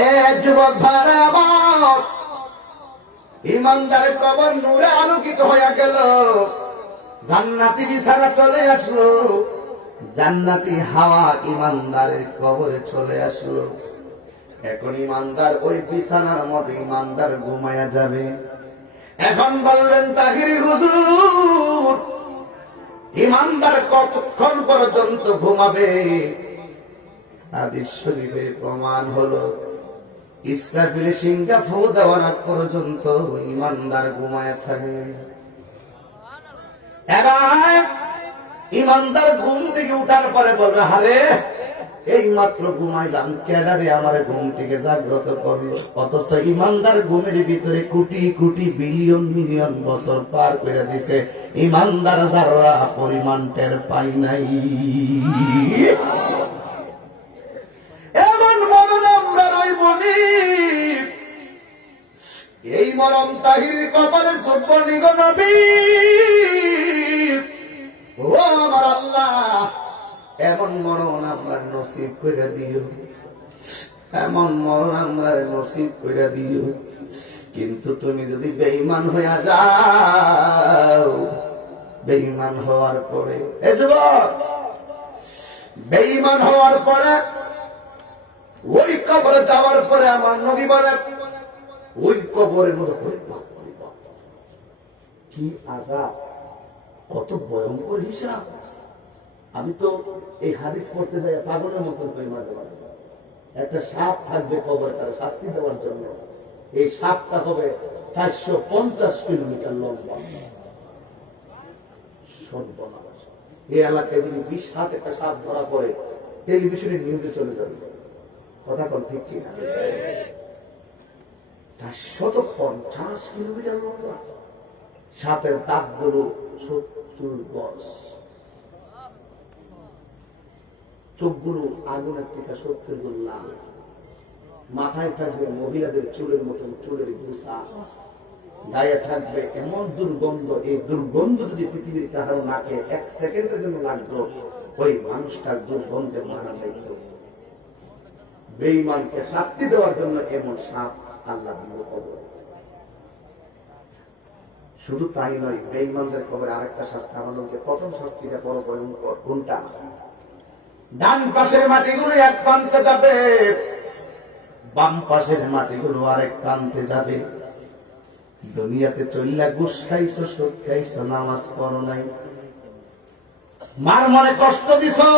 এ যুবক ভাইরা ইমানদার কবর নূরে আলোকিত হয়ে গেল জান্নাতি বিছানা চলে আসলো জান্নাতি হাওয়া ইমানদারের কবরে চলে আসলো এখন ইমানদার ওই বিছানার মধ্যে ইমানদার ঘুমায়া যাবে এখন বললেন তাহিরি হুজুর ইমানদার কতক্ষণ পর্যন্ত ঘুমাবে হাদিস শরীফে প্রমাণ হলো ইসরাফিল সিংহা ফু দেওয়ার আগ পর্যন্ত ইমানদার ঘুমায়া থাকবে এবার ইমানদার ঘুম থেকে উঠার পরে বলবে হারে এই মাত্র ঘুমাইলাম ক্যাডারে আমার ঘুম থেকে জাগ্রত করলো অথচ ইমানদার ঘুমের ভিতরে কোটি কোটি বিলিয়ন মিলিয়ন বছর পার করে দিছে ইমানদার যারা পরিমাণ টের পাই নাই এমন মরণ আমরা রইব নি এই মরণ তাহির কপালে সুবর্ণি গো নবী ও আমার আল্লাহ এমন মরণ আমরা নসিব করে দিও এমন মরণ আমরা নসিব করে দিও কিন্তু তুমি যদি বেঈমান হয়ে যাও বেঈমান হওয়ার পরে এই যুবক বেঈমান হওয়ার পরে ওই কবরে যাওয়ার পরে আমার নবী বলে ওই কবরের মতো কি আযাব কত ভয়ঙ্কর হিসাব আমি তো এই হাদিস পড়তে যাই পাগলের মতন করি মাঝে মাঝে একটা সাপ থাকবে কবরে তার শাস্তি দেওয়ার জন্য এই সাপটা হবে 450 কিলোমিটার লম্বা সর্বনাশ এই এলাকায় যদি 20 হাত একটা সাপ ধরা পড়ে টেলিভিশনে নিউজে চলে যাবে কথা কোন ঠিক কিনা 450 কিলোমিটার লম্বা সাপের দাঁতগুলো 70 গজ চোখগুলো আগুনের থেকে 70 গুণ লাল মাথায় থাকবে মহিলাদের চুলের মতন চুলের গুছা গায়ে থাকবে এমন দুর্গন্ধ এই দুর্গন্ধ যদি পৃথিবীর কারো নাকে 1 সেকেন্ডের জন্য লাগতো ওই মানুষটার দুর্গন্ধে মারা যাইত বেঈমানকে শাস্তি দেওয়ার জন্য এমন সাপ আল্লাহ দিল কবর শুধু তাই নয় বেঈমানদের কবরে আরেকটা শাস্তি আমাদেরকে প্রথম শাস্তিটা বড় ভয়ঙ্কর কোনটা ডান পাশের মাটিগুলো এক প্রান্তে যাবে বাম পাশের মাটিগুলো আরেক প্রান্তে যাবে দুনিয়াতে চল্লা ঘুষ খাইছো সুদ খাইছো নামাজ পড়ো নাই মার মনে কষ্ট দিছো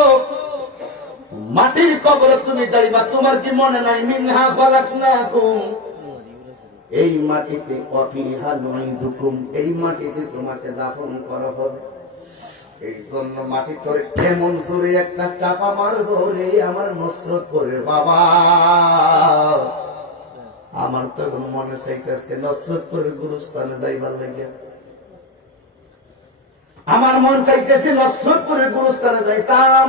মাটির কবরে তুমি যাইবা তোমার কি মনে নাই মিনহা খলাকনাকুম এই মাটিতে ওয়াফিহা নুইদুকুম এই মাটিতে তোমাকে দাফন করা হবে এই জন্য মাটি তোরে কেমন জোরে একটা চাপা মারবো রে আমার নসরত করে বাবা আমার তো মনে চাইতেছে নসরতপুরের গুরুস্থানে যাইবার লাগে আমার মন চাইতেছে নসরতপুরের গুরুস্থানে যাইতাম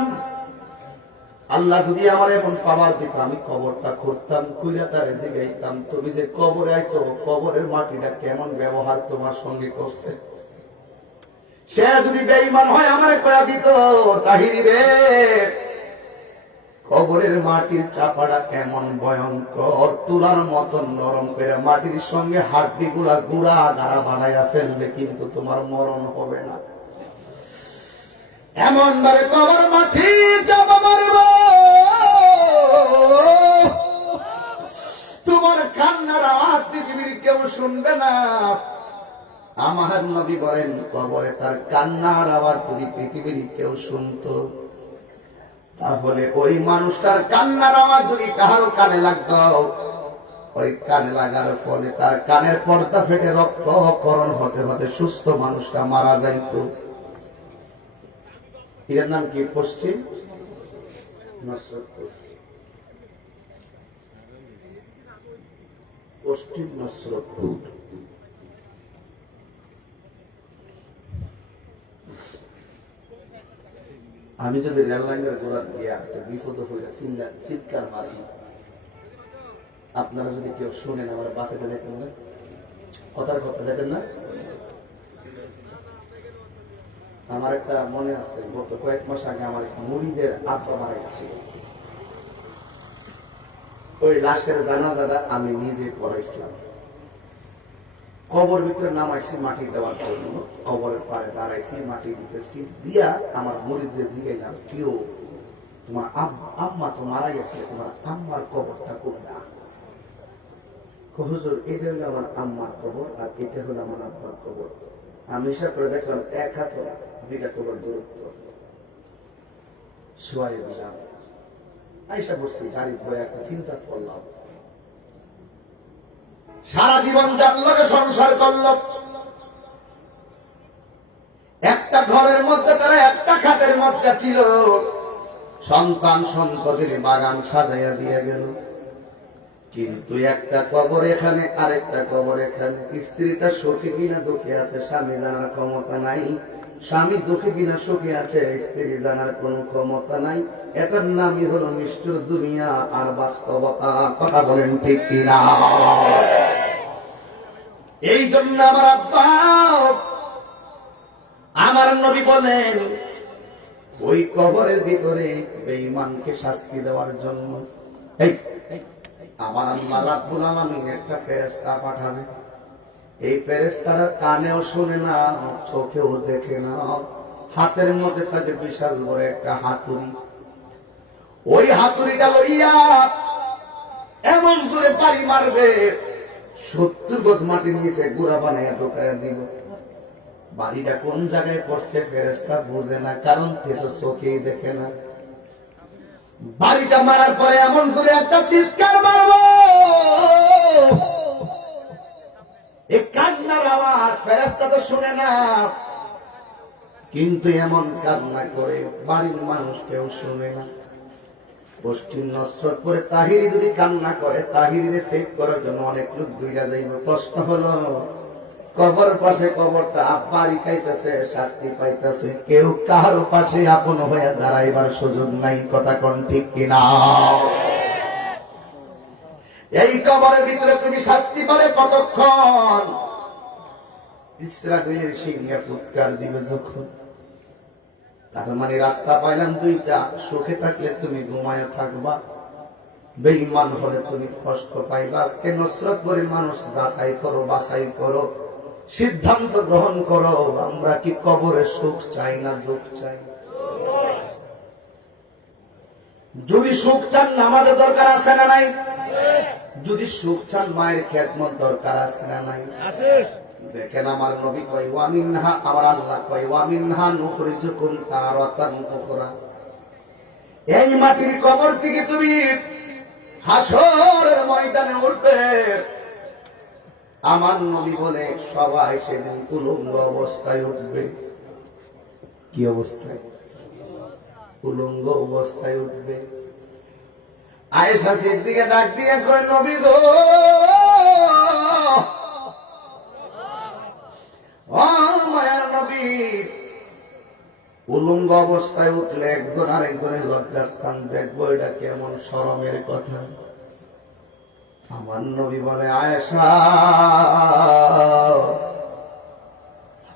আল্লাহ যদি আমার এমন পাওয়ার দিত আমি কবরটা খুঁড়তাম খুঁজে তারে জিগাইতাম তুমি যে কবরে আইছো কবরের মাটিটা কেমন ব্যবহার তোমার সঙ্গে করছে সে যদি বেঈমান হয় আমারে কয়া দিত তাহিরি রে কবরের মাটির চাপাটা এমন ভয়ঙ্কর তুলার মতন নরম করে মাটির সঙ্গে হাড্ডি গুলা গুড়া দ্বারা বানাইয়া ফেলবে কিন্তু তোমার মরণ হবে না এমন ভাবে কবর মাটি চাপা মারব তোমার কান্নার আওয়াজ পৃথিবীর কেউ শুনবে না আমার নবী বলেন কবরে তার কান্নার আওয়াজ যদি পৃথিবীর কেউ শুনতো তাহলে ওই মানুষটার কান্নার আওয়াজ যদি কারো কানে লাগতো ওই কানে লাগার ফলে তার কানের পর্দা ফেটে রক্তক্ষরণ হতে হতে সুস্থ মানুষটা মারা যাইতো। এর নাম কি? পশ্চিম নসরতপুর। পশ্চিম নসরতপুর। আমি যদি রেল লাইনের গোড়া দিয়া একটা বিপদ হইয়া চিৎকার মারি, আপনারা যদি কেউ শোনেন আমার বাসাতে যেতেন না, কথার কথা যেতেন না। আমার একটা মনে আছে, গত কয়েক মাস আগে আমার মুড়িদের আব্বা মারা গেছিল। ওই লাশের জানাজাটা আমি নিজে পড়াইছিলাম। কবর ভিতরে নামাইছি মাটি দেওয়ার জন্য, কবরের পাড়ে দাঁড়াইছি, মাটি দিতেছি, দিয়া আমার মুড়িদরে জিগাইলাম, কেউ তোমার আম্মা তো মারা গেছে, তোমার আম্মার কবরটা কোনটা? হুজুর, এটা হলো আমার আম্মার কবর আর এটা হলো আমার আব্বার কবর। আমি হিসাব করে দেখলাম 1 হাত দুইটা কবর দূরত্ব। শোয়াই দিলাম, আইসা বসছি গাড়ি ধরে, একটা চিন্তা করলাম, সারা জীবন যার লগে সংসার করল, একটা ঘরের মধ্যে তারা একটা খাটের মধ্যে ছিল, সন্তান সন্ততির বাগান সাজাইয়া দিয়ে গেল, কিন্তু একটা কবর এখানে আরেকটা কবর এখানে। স্ত্রীটা সুখে কিনা দুঃখে আছে স্বামী জানার ক্ষমতা নাই, স্বামী দুঃখে কিনা সুখে আছে স্ত্রী জানার কোনো ক্ষমতা নাই। এটার নামই হলো নিষ্ঠুর দুনিয়া আর বাস্তবতা। কথা বলেন ঠিক কিনা? এই জন্য আমার আব্বা, আমার নবী বলেন, ওই কবরের ভিতরে বেঈমানকে শাস্তি দেওয়ার জন্য আমার আল্লাহ রাব্বুল আলামিন একটা ফেরেশতা পাঠাবে। এই ফেরেশতারা কানেও শুনে না, চোখেও দেখে না, হাতের মধ্যে থাকে বিশাল বড় একটা হাতুড়ি। ওই হাতুড়িটা লইয়া এমন জোরে বাড়ি মারবে, 70 গজ মাটির নিচে গুড়া বানাইয়া ঢোকাইয়া দিব। বাড়িটা কোন জায়গায় পড়ছে ফেরেশতা বুঝে না, কারণ সে তো চোখেই দেখে না। বাড়িটা মারার পরে এমন জোরে একটা চিৎকার মারবো, এই কান্নার আওয়াজ ফেরেশতা তো শুনে না, কিন্তু এমন কান্না করে বাড়ির মানুষ কেউ শুনে না। পশ্চিম নসরতপুরে তাহিরি যদি কান্না করে, তাহিরিরে সেভ করার জন্য অনেক লোক দূরে যাইব। প্রশ্ন হলো, কবর পাশে কবরটা বাড়ি খাইতেছে, শাস্তি পাইতেছে, কেউ কারো পাশে আপন হয়ে দাঁড়াইবার সুযোগ নাই। কথা কোন ঠিক কিনা? এই কবরের ভিতরে তুমি শাস্তি পাবে কতক্ষণ? ইসরাফিলের সিংহে ফুৎকার দিবে যখন। তার মানে রাস্তা পাইলাম দুইটা, সুখে থাকলে তুমি ঘুমায়া থাকবা, বেঈমান হলে তুমি কষ্ট পাইবা। আজকে নসরতপুরের মানুষ যাচাই করো, বাছাই করো, সিদ্ধান্ত গ্রহণ করো, আমরা কি কবরে সুখ চাই না দুঃখ চাই? যদি সুখ চান নামাজের দরকার আছে না নাই? যদি সুখ চান মায়ের খেদমত দরকার আছে না নাই? দেখেন আমার নবী কয় ওয়া মিনহা, আমার আল্লাহ কয় ওয়া মিনহা নুখরিজুকুম তারাতান উখরা। এই মাটির কবর থেকে তুমি হাসরের ময়দানে উঠবে। আমার নবী বলে সবাই সেদিন উলঙ্গ অবস্থায় উঠবে। কি অবস্থায়? উলঙ্গ অবস্থায় উঠবে। আয়েশা সিদ্দিকা ডাক দিয়ে কয়, নবী গো, ও মায়ার নবী, উলঙ্গ অবস্থায় উঠলে একজন আরেকজনের লজ্জাস্থান দেখবো, এটা কেমন শরমের কথা। আমার নবী বলে, আয়েশা,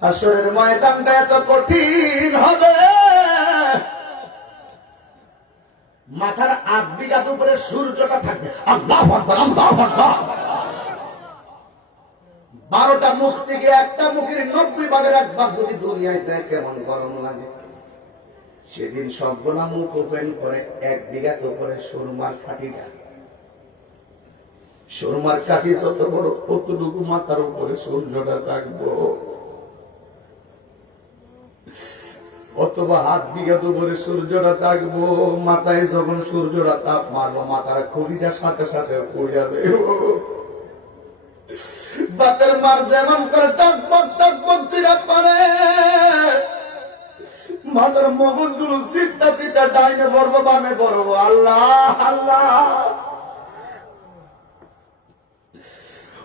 হাসরের ময়দানটা এত কঠিন হবে, মাথার 8 বিঘা উপরে সূর্যটা থাকবে। আল্লাহু আকবার, আল্লাহু আকবার। 12টা মুখ থেকে একটা মুখের 90 ভাগের 1 ভাগ যদি দুনিয়ায় দেয় কেমন গরম লাগে। সেদিন সবগুলা মুখ ওপেন করে 1 বিঘা উপরে সুরমার কাঠিটা, সুরমার কাঠি যত বড় কতটুকু মাথার উপরে সূর্যটা থাকবো। অথবা হাত বিঘাত উপরে সূর্যটা থাকবো, মাথায় যখন সূর্যটা তাপ মারবো মাথার খুঁড়িটার সাথে সাথে পড়ে যাবে। বাতের মার যেমন করে টকবক টকবক করে পারে, মাথার মগজ গুলো চিটটা চিটটা ডাইনে পড়বো বামে পড়বো। আল্লাহ আল্লাহ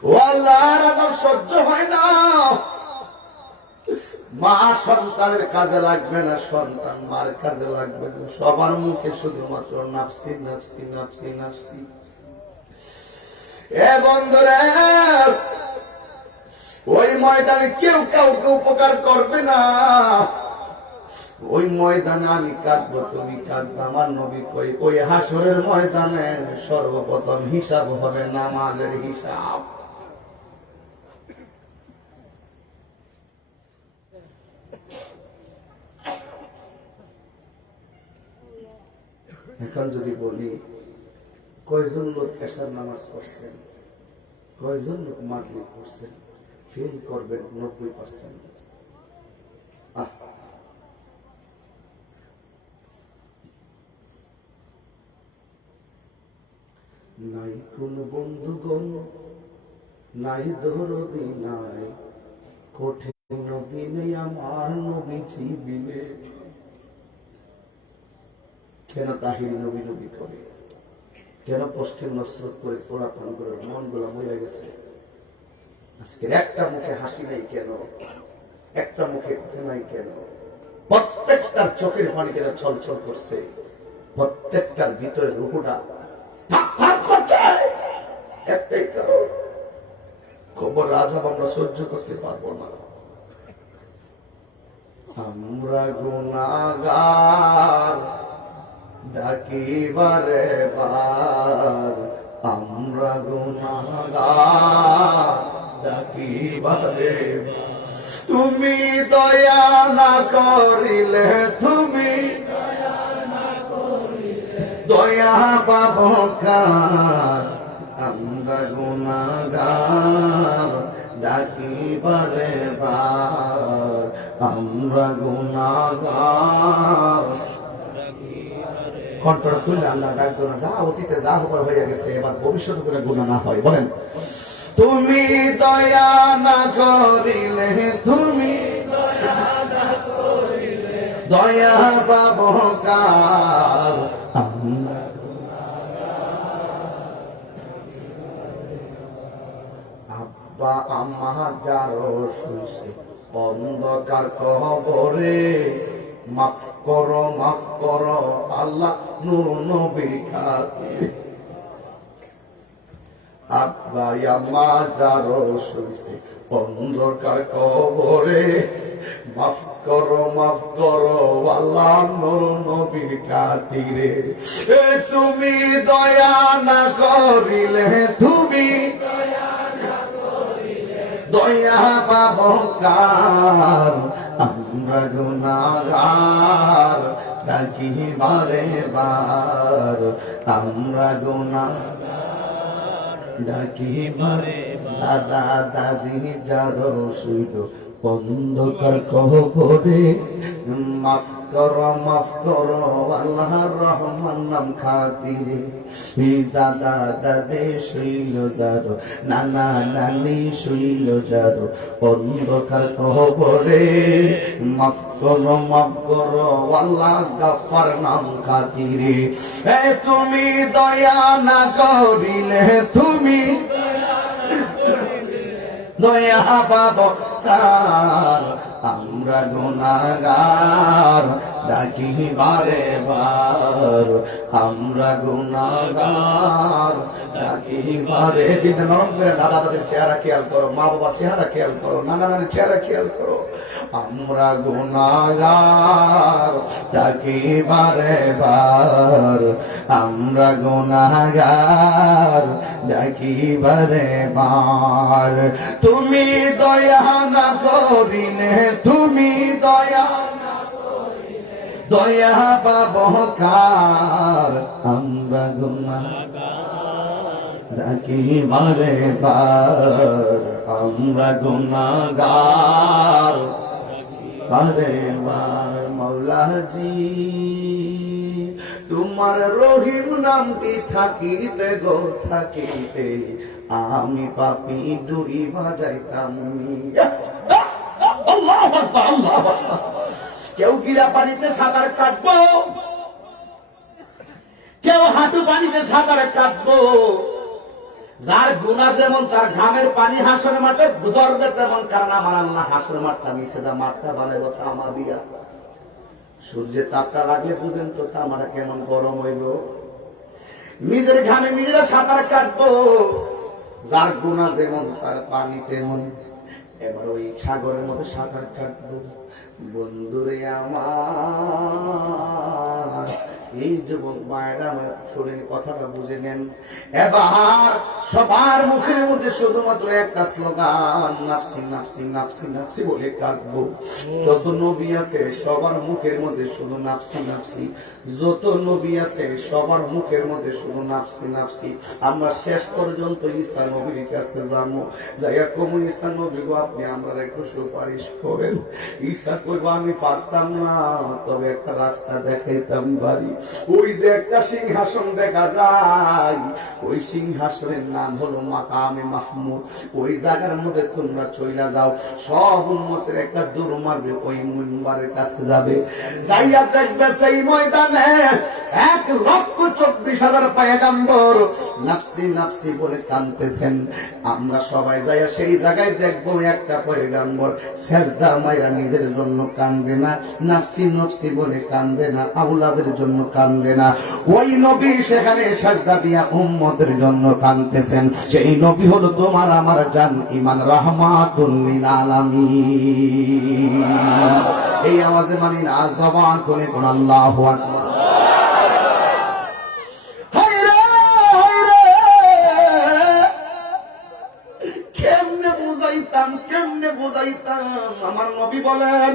ও আল্লাহর আযাব সহ্য হয় না। মা সন্তানের কাজে লাগবে না, সন্তান মার কাজে লাগবে না, সবার মুখে শুধুমাত্র নাফসি নাফসি নাফসি নাফসি। এ বন্ধুরা, ওই ময়দানে কেউ কাউকে উপকার করবে না। ওই ময়দানে আমি কাঁদবো, তুমি কাঁদবে। আমার নবী কই ওই হাসরের ময়দানে সর্বপ্রথম হিসাব হবে নামাজের হিসাব। এখন যদি বলি কয়জন লোক এশার নামাজ পড়ছেন, কয়জন লোক মাগরিব পড়ছেন, ফেল করবেন 90%। নাই কোন বন্ধুগণ, নাই দরদি, নাই কঠিন দিনে আমার নবীজি বিনে। কেন তাহির নবী নবী করে, কেন পশ্চিম নসরত করে পোড়াপান করে মন গুলা মরে গেছে। আজকের একটা মুখে হাসি নাই কেন, একটা মুখে কথা নাই কেন? প্রত্যেকটার চোখের পানিতে ছলছল করছে, প্রত্যেকটার ভিতরে রুহুটা একটাই কারণ, খবর আযাব আমরা সহ্য করতে পারবো না। আমরা গুনাহগার ডাকিবারে বার, আমরা গুনাহগার ডাকিবারে বার। তুমি দয়া না করিলে, তুমি দয়া পাবো কার? আমরা গুনাহগার ডাকিবারে বার, আমরা গুনাহগার। কণ্ঠটা খুললে আল্লাহ ডাকতো না, যা অতীতে যা হবার হয়ে গেছে, এবার ভবিষ্যতে করে গুনাহ না হয়। বলেন, তুমি দয়া না করিলে, তুমি দয়া পাবো কার? আব্বা আম্মা যারো শুইছে অন্ধকার কবরে, মাফ করো আল্লাহ নূর নবীর খাতিরে। আব্বা আম্মা যারো শুইছে অন্ধকার কবরে, মাফ করো আল্লাহ নূর নবীর খাতিরে। তুমি দয়া না করিলে, তুমি দয়া পাবো কার? আমরা গুনাহগার ডাকি বারে বার, আমরা গুনাহগার ডাকি বারে। দাদা দাদি যারো শুইল অন্ধকার কবরে, মাফ করো আল্লাহর রহমান নাম খাতিরে। দাদা দাদি শুইল যারো, নানা নানি শুইল যারো অন্ধকার কবরে, মাফ করো আল্লাহ গাফফার নাম খাতিরে। তুমি দয়া না করিলে, তুমি দয়া পাবো কার? আমরা গুনাহগার ডাকি বারে বার, আমরা গুনাহগার ডাকি বারে। দিন নরম করে দাদা দাদির চেহারা খেয়াল করো, মা বাবার চেহারা খেয়াল করো, নানা নানির চেহারা খেয়াল করো। আমরা গুনাহগার ডাকি বারে বার, আমরা গুনাহগার ডাকি বারে বার। তুমি দয়া না করিলে, তুমি দয়া পাবো কার? আমরা গুনাহগার ডাকি বারে বার, আমরা গুনাহগার বারে বার। মাওলাজি তোমার রহিম নামটি থাকিতে গো থাকিতে আমি পাপী ডুইবা যাইতাম। আল্লাহু আকবার, আল্লাহু আকবার। কেউ গিরা পানিতে সাঁতার কাটবো, কেউ হাঁটু পানিতে সাঁতার কাটবো। যার গুনাহ যেমন তার ঘামের পানি হাসর মাঠে গুজরবে তেমন, কারণ আমার আল্লাহ হাসর মাঠটা নিচে দা মাথা বানাইব তামা দিয়া। সূর্যের তাপটা লাগলে বুঝেন তো তামাটা কেমন গরম হইল। নিজের ঘামে নিজেরা সাঁতার কাটবো, যার গুনাহ যেমন তার পানি তেমন। এবার ওই সাগরের মধ্যে সাঁতার কাটবো। বন্ধুরে আমার, এই যুবক মায়েরা আমার শরীর কথাটা বুঝে নেন। এবার সবার মুখের মধ্যে শুধুমাত্র একটা স্লোগান, নাফসি নাফসি নাফসি নাফসি বলে কাঁদবো। যত নবী আছে সবার মুখের মধ্যে শুধু নাফসি নাফসি, যত নবী আছে সবার মুখের মধ্যে শুধু নাফসি নাফসি। আমরা শেষ পর্যন্ত ঈসা নবীর কাছে যাবো, যাইয়া কমু ঈসা নবী গো আপনি আমরা একটু সুপারিশ করেন। ঈসা কইব আমি পারতাম না, তবে একটা রাস্তা দেখাইতাম বাড়ি। ওই যে একটা সিংহাসন দেখা যায়, ওই সিংহাসনের নাম হলো মাকামে মাহমুদ। ওই জায়গার মধ্যে তোমরা চইলা যাও, সব উম্মতের একটা দৌড় মারবে, ওই মিম্বারের কাছে যাবে। যাইয়া দেখবে সেই ময়দানে 1,24,000 পয়গম্বর নাফসি নাফসি বলে কাঁদতেছেন। আমরা সবাই যাইয়া সেই জায়গায় দেখবো একটা পয়গম্বর সেজদা মাইরা নিজের জন্য কান্দে না, নাফসি নাফসি বলে কান্দে না, আওলাদের জন্য কান্দে না। ওই নবী সেখানে সেজদা দিয়া উম্মতের জন্য কাঁদতেছেন। সেই নবী হলো তোমার আমার জান ইমান রাহমাতুল লিল আলামিন। এই আওয়াজে মানি না, জবান খুলে কোন আল্লাহু আকবার। কেমনে বুঝাইতাম আমার নবী বলেন,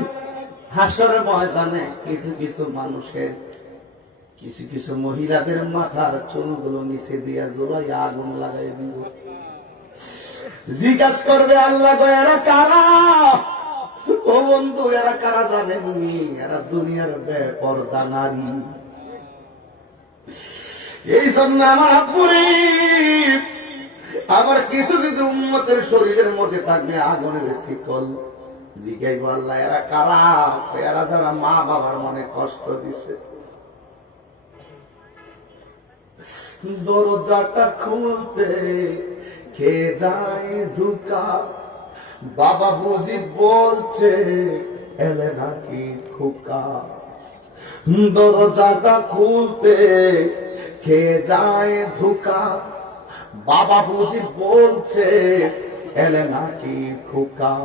হাসর ময়দানে কিছু কিছু মানুষের, কিছু কিছু মহিলাদের মাথার চুলগুলো নিচে দিয়া জোলাই আগুন লাগাই দিব। জিজ্ঞাসা করবে আল্লাহ গো এরা কারা? ও বন্ধু এরা কারা জানেননি? এরা দুনিয়ার বেপরদা নারী। এই জন্য আমার আব্বুরে আবার কিছু কিছু উম্মতের শরীরের মধ্যে থাকবে আগুনের শিকল। জিজ্ঞাসা আল্লাহ এরা কারা? এরা যারা মা বাবার মনে কষ্ট দিছে। দরজাটা খুলতে কে যায় ধুকা, বাবা বুঝি বলছে এলে নাকি খোকা। দরজাটা খুলতে কে যায় ধুকা, বাবা বুঝি বলছে এলে নাকি খোকা।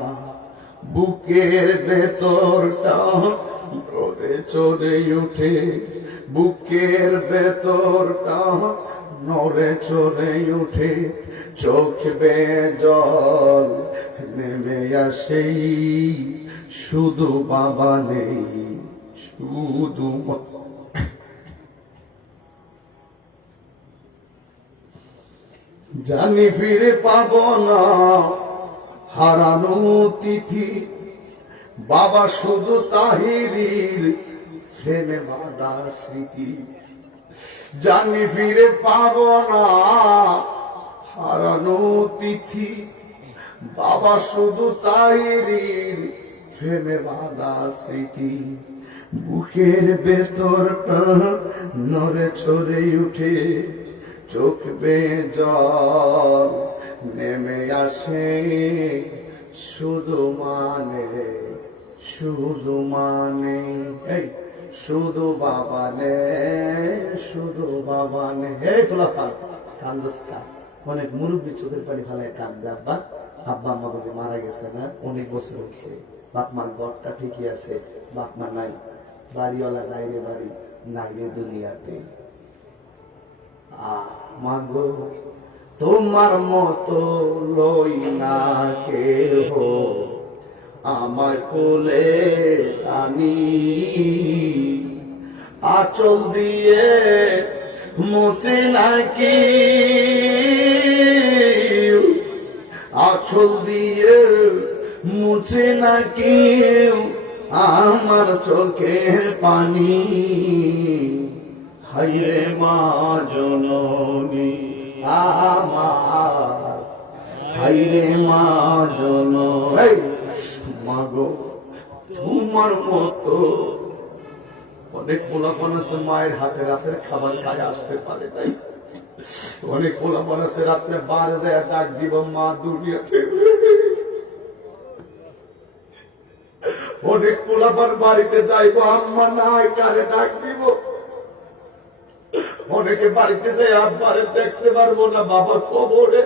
বুকের ভেতরটা নড়ে চড়ে উঠে, বুকের ভেতরটা নড়ে চড়ে উঠে, চোখ বেয়ে জল নেমে আসে, শুধু বাবা নেই শুধু জানি ফিরে পাবো না হারানো তিথি, বাবা শুধু তাহিরির প্রেমে বাঁধা স্মৃতি। জানি ফিরে পাবো না হারানো তিথি, বাবা শুধু তাহিরির প্রেমে বাঁধা স্মৃতি। বুকের ভেতরটা নড়ে চড়ে উঠে, চোখ বেয়ে জল নেমে আসে, শুধু মানে শুধু মানে এই শুধু বাবা নে, শুধু বাবা নে। এই তোলা কান্দস কান, অনেক মুরব্বী চোখের পানি ফেলায় কান্দে। আব্বা আব্বা আম্মা বুঝে মারা গেছে না, অনেক বছর হচ্ছে, বাপ মার ঘরটা ঠিকই আছে, বাপ মা নাই, বাড়িওয়ালা নাই রে বাড়ি, নাই রে দুনিয়াতে। মাগো তোমার মতো লই না কেহ, আমায় কোলে আনি, আঁচল দিয়ে মোচে নাকি, আঁচল দিয়ে মুছে নাকি, আমার চোখের পানি, হায়রে মা জননী আমার, হায়রে মা জননী। মাগো তোমার মতো অনেক পোলাপন আছে মায়ের হাতে রাতের খাবার খায় আসতে পারে নাই। অনেক পোলাপন আছে রাত্রে বারে যায় ডাক দিব মা দুনিয়াতে। অনেক পোলাপন বাড়িতে যাইবো আম্মা নাই কারে ডাক দিব। অনেকে বাড়িতে যাই আব্বারে দেখতে পারবো না, বাবা কবরে।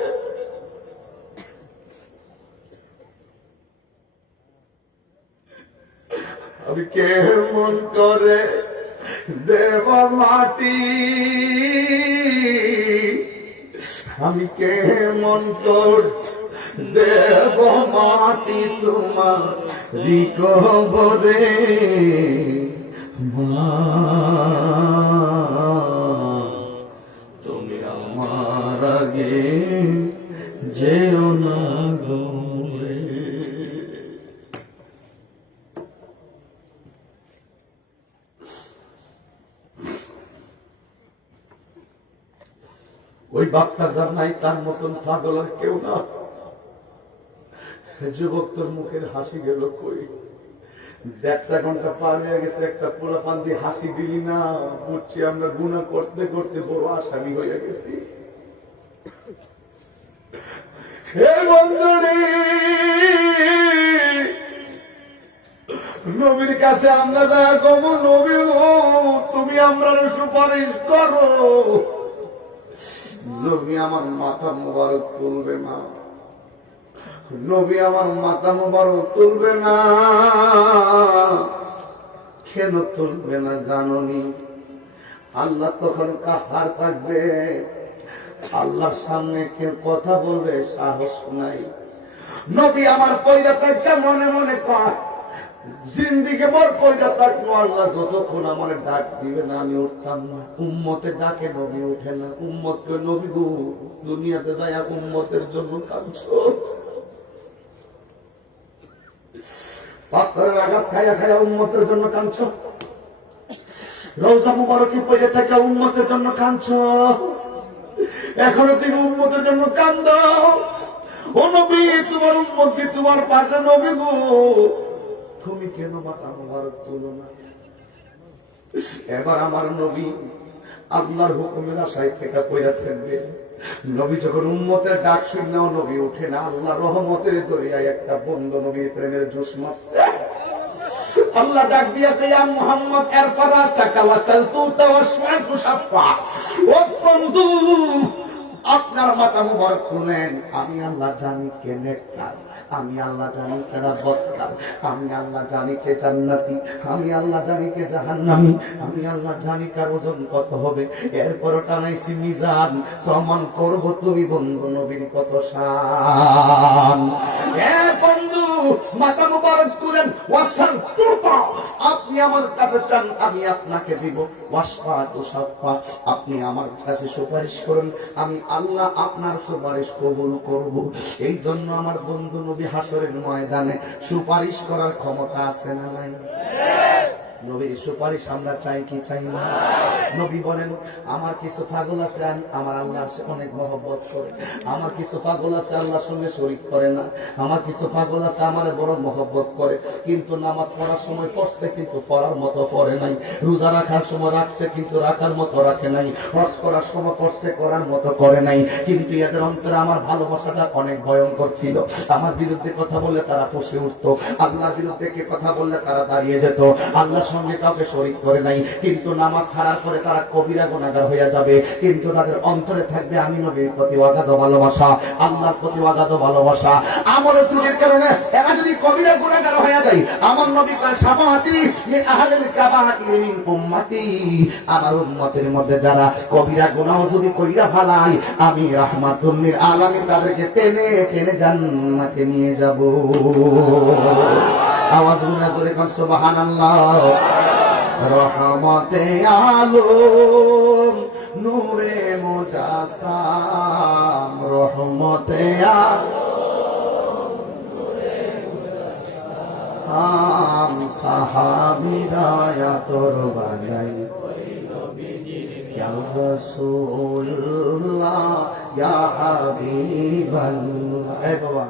আমি কেমন করে দেব মাটি, আমি কেমন করে দেব মাটি তোমার কবরে। মা তুমি আমার আগে যেও না গো। ওই বাপটা যার নাই তার মতন পাগল আর কেউ না। যুবক তোর মুখের হাসি গেল কই? 1.5 ঘন্টা পার হয়ে গেছে, একটা পোলাপান দিয়ে হাসি দিলি না। বুঝছি আমরা গুনাহ করতে করতে বড় আসামি হয়ে গেছি। হে বন্ধুরে, নবীর কাছে আমরা যা কম, নবী তুমি আমরা সুপারিশ করো। নবী আমার মাথা মোবারক তুলবে না, নবী আমার মাথা মোবারক তুলবে না। কেন তুলবে না জাননি? আল্লাহ তখন কাহার থাকবে, আল্লাহর সামনে কেউ কথা বলবে সাহস নাই। নবী আমার পয়দা থাকতে মনে মনে পায় জিন্দিকে বর পয়দা থাকলো, আল্লাহ যতক্ষণ আমার ডাক দিবে না আমি উঠতাম না। উম্মতে ডাকে নবী উঠে না। উম্মতকে নবী গো দুনিয়াতে যায় উম্মতের জন্য কাঁদছো। পাথরের আঘাত খাইয়া খাইয়া উম্মতের জন্য কাঁদছো। রওজা মুবারকে পড়ে থাকা উম্মতের জন্য কাঁদছো। এখনো তুমি উম্মতের জন্য কান্দো। ও নবী তোমার উম্মত দিয়ে তোমার পাশে নবী গো, তুমি কেন মাথা মোবারক তুলো না? এবার আমার নবী আল্লাহর হুকুমের আশায় থেকে পড়ে থাকবে। নবী যখন উম্মতের ডাক শুনলেও নবী উঠে না। আল্লাহ রহমতের দরিয়ায় একটা বন্ধ নবীর প্রেমের জোশ মারছে। আল্লাহ ডাক দিয়া ইয়া মুহাম্মদ ইরফা রাসাকা ওয়াসালতু তাওয়াশফা'তু শাফা। ও বন্ধু আপনার মাথা মুবারক তুলেন। আমি আল্লাহ জানি কে নেককার, আমি আল্লাহ জানি কেডা বদকার, আমি আল্লাহ জানি কে জান্নাতি, আমি আল্লাহ জানি কে জাহান্নামী, আমি আল্লাহ জানি কার ওজন কত হবে। এরপর টানাইছি মিজান, প্রমাণ করব তুমি বন্ধু নবীর কত শান। এ বন্ধু মাথা মুবারক তুলেন। ওয়াসালতুকা, আপনি আমার কাছে চান আমি আপনাকে দিব। ওয়াশফা'তু শাফা, আপনি আমার কাছে সুপারিশ করুন, আমি আল্লাহ আপনার সুপারিশ কবুল করব। এই জন্য আমার বন্ধু নবী হাসরের ময়দানে সুপারিশ করার ক্ষমতা আছে না নাই? নবীর সুপারিশ আমরা চাই কি চাই না? নবী বলেন আমার কিছু পাগল আছে, আমার আল্লাহ আছে অনেক মহব্বত করে। আমার কিছু পাগল আছে আল্লাহর সঙ্গে শরীক করে না। আমার কিছু পাগল আছে আমার বড় মহব্বত করে, কিন্তু নামাজ পড়ার সময় পড়ছে কিন্তু পড়ার মতো পড়ে নাই। রোজা রাখার সময় রাখছে কিন্তু রাখার মতো রাখে নাই। হজ করার সময় করছে করার মতো করে নাই। কিন্তু এদের অন্তরে আমার ভালোবাসাটা অনেক ভয়ঙ্কর ছিল। আমার বিরুদ্ধে কথা বললে তারা ফসে উঠতো, আল্লাহর বিরুদ্ধে কে কথা বললে তারা দাঁড়িয়ে যেত। আল্লাহর সঙ্গে কাউকে শরীক করে নাই, কিন্তু নামাজ ছাড়ার পরে তারা কবিরা গুনাহগার হয়ে যাবে। কিন্তু তাদের অন্তরে থাকবে আমি নবীর প্রতি অগাধ ভালোবাসা, আল্লাহর প্রতি অগাধ ভালোবাসা। আমলের ত্রুটির কারণে এরা যদি কবিরা গুনাহগার হয়ে যায়, আমার নবী কয় শাফাআতি মিন আহলিল কাবাইর মিন উম্মতি, আমার উম্মতের মধ্যে যারা কবিরা গুনাহ যদি কইরা ফেলায় আমি রাহমাতুল লিল আলামিন তাদেরকে টেনে টেনে জান্নাতে নিয়ে যাব। আওয়াজ গুনা জোরে কোন সুবহানাল্লাহ। রহমতে আলম নূরে মুজাসসাম, রহমতে আলম সাহাবীরা আতর বানাই ইয়া রাসূলুল্লাহ ইয়া হাবিবাল্লাহ। এই বাবা,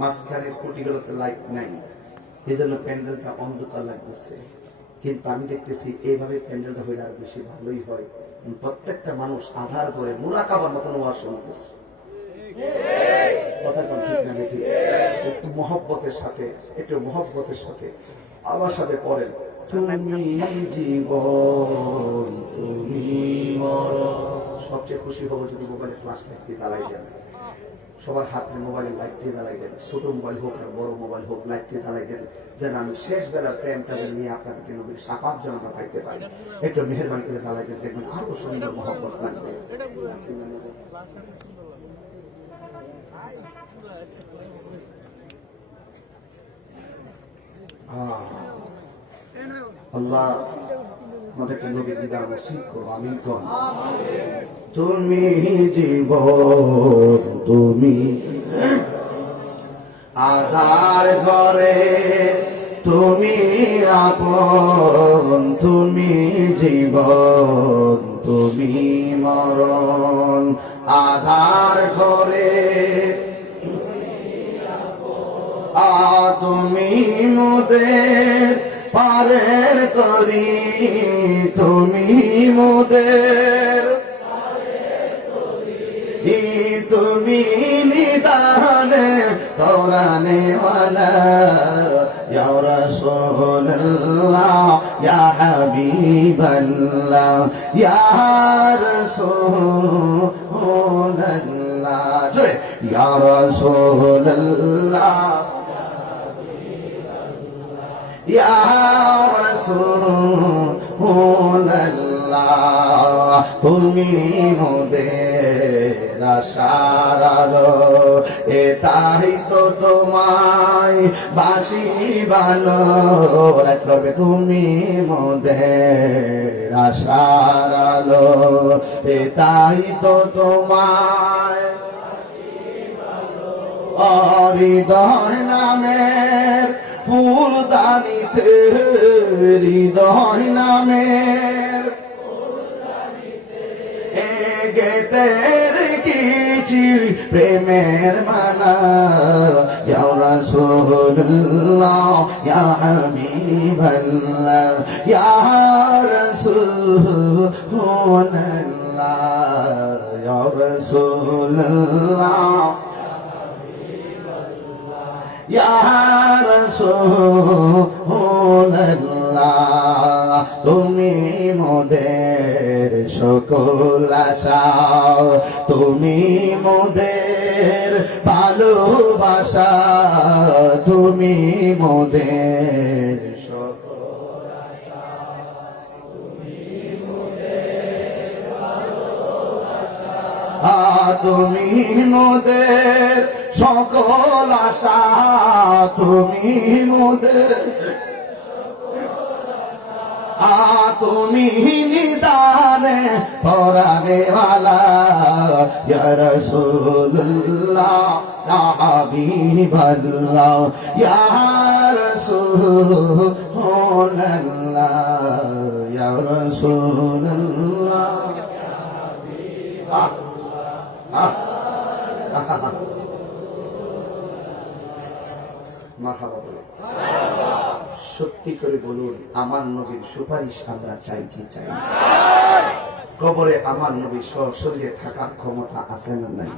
মাঝখানে খুঁটিগুলোতে লাইট নাই, এই জন্য প্যান্ডেলটা অন্ধকার লাগতেছে। কিন্তু আমি দেখতেছি এইভাবে প্যান্ডেলটা হইলে আর বেশি ভালোই হয়। প্রত্যেকটা মানুষ আধার করে মুরাকাবার মতন ওয়াজ শুনতেছে। কথা কোন ঠিক না বেটি? একটু মহব্বতের সাথে, একটু মহব্বতের সাথে আমার সাথে পড়েন, তুমি জীবন তুমি মরণ। সবচেয়ে খুশি হবো যদি মোবাইলের ফ্ল্যাশ লাইটটি জ্বালাই দেন, সবার হাতের মোবাইলের লাইটটি জ্বালাই দেন, ছোট মোবাইল হোক আর বড় মোবাইল হোক, লাইটটি জ্বালাই দেন, যেন আমি শেষ বেলার প্রেমটা নিয়ে আপনাদেরকে নবীর শাফাত যেন আমরা পাইতে পারি। একটু মেহেরবানি করে জ্বালাই দেন, দেখবেন আরো সুন্দর মহব্বত লাগবে। আল্লাহ আমাদেরকে নবীর দিদার নসিব করো, আমিন কোন। তুমি জীবন তুমি আধার ঘরে, তুমি আপন তুমি জীবন তুমি মরণ। আধার ঘরে তুমি মোদের পারের করি, তুমি মোদের তুমি নিদানে তৌরানে ওয়ালা ইয়া রাসূলুল্লাহ ইয়া হাবিবাল্লাহ ইয়া রাসূলুল্লাহ। জোরে ইয়া রাসূলুল্লাহ ইয়া রাসূলুল্লাহ, তুমি মোদের আশার আলো, এ তাই তো তোমায় বাসি ভালো রাখবে। তুমি মোদের আশার আলো, এ তাই তো তোমায় হৃদয় নামের ফুলদানিতে, হৃদয় নামের গেতে রেখেছি প্রেমের মালা। ইয়া রাসূলুল্লাহ ইয়া হাবিবাল্লাহ ইয়া রাসূলুল্লাহ ইয়া রাসূলুল্লাহ ইয়া রাসূলুল্লাহ, তুমি মোদের সকল আশা, তুমি মোদের ভালোবাসা, তুমি মোদের সকল আশা, তুমি মোদের ভালোবাসা, তুমি মোদের সকল আশা, তুমি মোদের তুমি নিদানে পরানে ওয়ালা ইয়া রাসূলুল্লাহ ইয়া হাবিবাল্লাহ ইয়া রাসূলুল্লাহ ইয়া রাসূলুল্লাহ। মারহাবা বলে সত্যি করে বলুন, আমার নবীর সুপারিশ আমরা চাই কি চাই? কবরে আমার নবীর শরীরে থাকার ক্ষমতা আছে না নাই?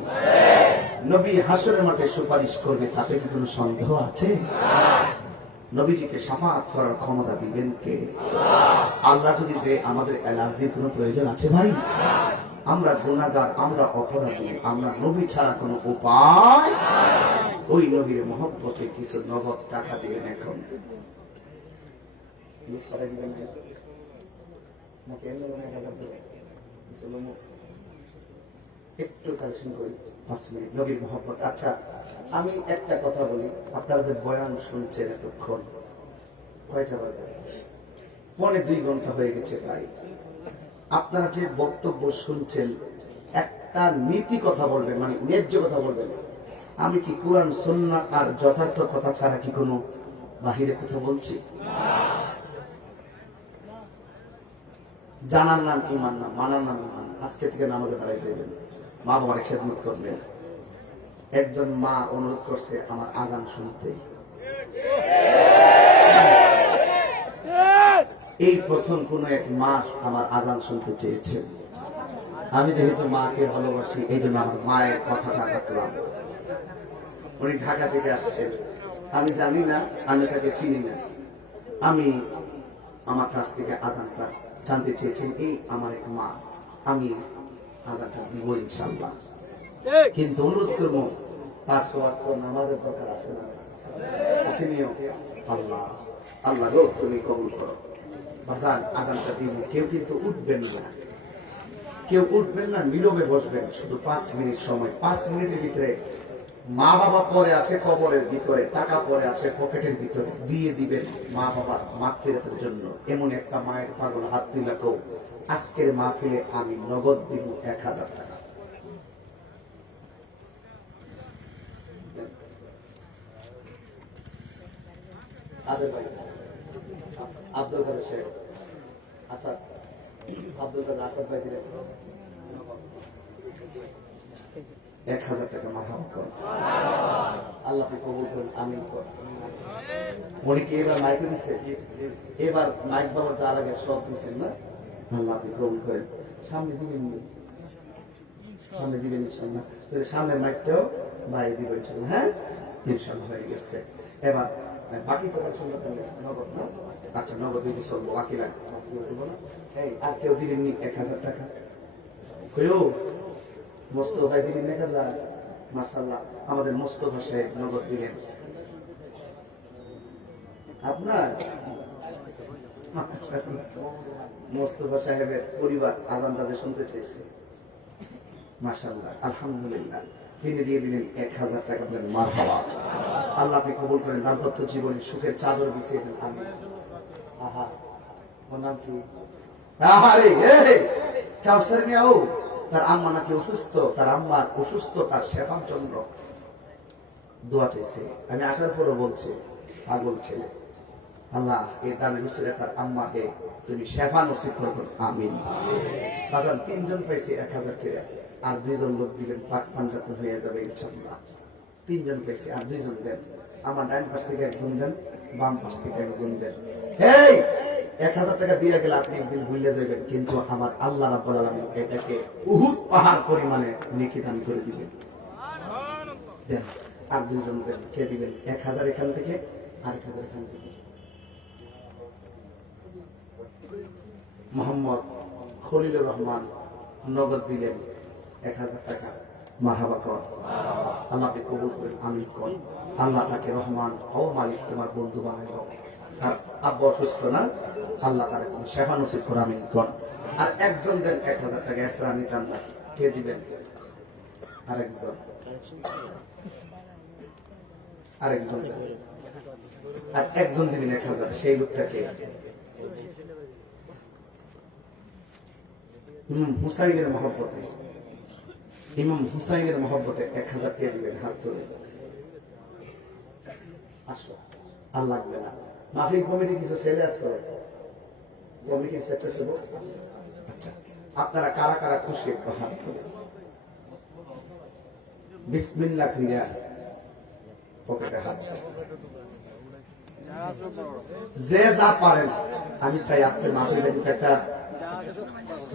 নবী হাসরের মাঠে সুপারিশ করবে, তাতে কি কোনো সন্দেহ আছে? নবীজিকে শাফাআত করার ক্ষমতা দিবেন কে? আল্লাহ যদি দেয়, আমাদের অ্যালার্জির কোনো প্রয়োজন আছে ভাই? আমরা গুনাহগার, আমরা অপরাধী, আমরা নবী ছাড়া কোনো উপায়। ওই নবীর মহব্বতে কিছু নগদ টাকা দিবেন। এখন একটু কালেকশন করি 5 মিনিট নবীর মহব্বত। আচ্ছা, আমি একটা কথা বলি, আপনারা যে বয়ান শুনছেন এতক্ষণ, কয়টা বাজে? 1.25 ঘন্টা হয়ে গেছে প্রায়। আপনারা যে বক্তব্য শুনছেন, একটা নীতি কথা বলবেন, মানে ন্যায্য কথা বলবেন। আমি কি কোরআন সুন্নাহ আর যথার্থ কথা ছাড়া কি কোনো বাহিরে কথা বলছি? জানার নাম ইমান না, মানার নাম ইমান। আজকে থেকে নামাজে দাঁড়াই যাবেন, মা বাবার খেদমত করবেন। একজন মা অনুরোধ করছে আমার আজান শুনতে। এই প্রথম কোন এক মা আমার আজান শুনতে চেয়েছে। আমি যেহেতু মাকে ভালোবাসি, এই জন্য আমার মায়ের কথাটা রাখলাম। উনি ঢাকা থেকে আসছেন, আমি জানি না, আমি তাকে চিনি না। আমি আমার কাছ থেকে আজানটা জানতে চেয়েছেন, এই আমার এক মা, আমি আজানটা দিব ইনশাআল্লাহ। কিন্তু অনুরোধ করবো 5 ওয়াক্ত নামাজের দরকার আছে না? আল্লাহ আল্লাহ গো, তুমি কবুল করো। বাজান আজানটা দিব। কেউ কিন্তু উঠবেন না, কেউ উঠবেন না, নীরবে বসবেন। শুধু 5 মিনিট সময়। 5 মিনিটের ভিতরে মা বাবা পরে আছে কবরের ভিতরে, টাকা পরে আছে পকেটের ভিতরে, দিয়ে দিবেন মা বাবার মাগফিরাতের জন্য। এমন একটা মায়ের পাগল হাত তুলে কও, আজকের মাহফিলে আমি নগদ দিব 1000 টাকা। আব্দুল কাদের শেখ আসাদ, আব্দুল কাদের আসাদ ভাই দিলেন 1000 টাকা। মারহাবা কর, আল্লাহ কবুল করুন, আমিন কর। মনে কি এবার মাইকে দিছে? এবার মাইক বাবার যার আগে সব দিচ্ছেন না, আল্লাহ আপনি কবুল করেন। সামনে দিবেন, সামনে দিবেন ইনশাআল্লাহ। সামনের মাইকটাও ভাই দিবেন ইনশাআল্লাহ। হ্যাঁ ইনশাআল্লাহ হয়ে গেছে। এবার বাকি তো নগদ না? আচ্ছা নগদ দিতে চলবো, বাকি লাগবে আর কেউ দিবেননি 1000 টাকা? কেউ? মোস্তফা ভাই দিলেন 1000। মাশাআল্লাহ, আমাদের মোস্তফা সাহেব নগদ দিলেন। আপনার মোস্তফা সাহেবের পরিবার আজানটা যে শুনতে চেয়েছে, মাশাআল্লাহ আলহামদুলিল্লাহ, তিনি দিয়ে দিলেন 1000 টাকা। বলেন মারহাবা। আল্লাহ আপনি কবুল করেন, দাম্পত্য জীবনে সুখের চাদর বিছিয়ে দেন। আমি আহা, ওর নাম কি? আহারে কাউসার মিয়াও, তার আম্মা নাকি অসুস্থ, তার আম্মার অসুস্থ, তার শেফার জন্য দোয়া চাইছে। আমি আসার পরও বলছি, পাগল ছেলে, আল্লাহ এই দানের উসিলায় তার আম্মাকে তুমি শেফা নসিব করো, আমিন। বাজান 3 জন পাইছে 1000 করে, আর 2 জন লোক দিলেন পাক পাঞ্জাতে হয়ে যাবে ইনশাআল্লাহ। 3 জন পাইছে, আর 2 জন দেন। আমার ডান পাশ থেকে একজন দেন, বাম পাশ থেকে একজন দেন। এই 1000 টাকা দিয়ে গেলে আপনি একদিন ভুলে যাবেন, কিন্তু আমার আল্লাহ রাব্বুল আলামিন এটাকে উহুদ পাহাড় পরিমাণে নেকি দান করে দিবেন। দেন, আর 2 জন দেন। কে দিবেন? 1000 এখান থেকে, আর 1000 এখান থেকে। মোহাম্মদ খলিলুর রহমান নগদ দিলেন 1000 টাকা। মারহাবা কর, আল্লাহ আপনি কবুল করেন, আমিন কর। আল্লাহ তাকে রহমান ও মালিক তোমার বন্ধু বানাইল। আর আব্বা অসুস্থ না, আল্লাহ তার শেফা নসিব করে, আমিন কর। আর একজন দেন 1000 টাকা, এফরানি কান্না। কে দিবেন? আরেকজন, আরেকজন দেন। আর একজন দিবেন 1000, সেই লোকটাকে ইমাম হুসাইনের মহব্বতে, ইমাম হুসাইনের মহব্বতে 1000 কে দিবেন? হাত তুলে আসো, আর লাগবে না। মাহফিল কমিটি কিছু ছেলে আছে, কমিটির স্বেচ্ছাসেবক। আচ্ছা, আপনারা কারা কারা খুশি একটু হাত তুলে বিসমিল্লাহ ক্রিয়া পকেটে হাত। যে যা পারেন। আমি চাই আজকের মাহফিল একটা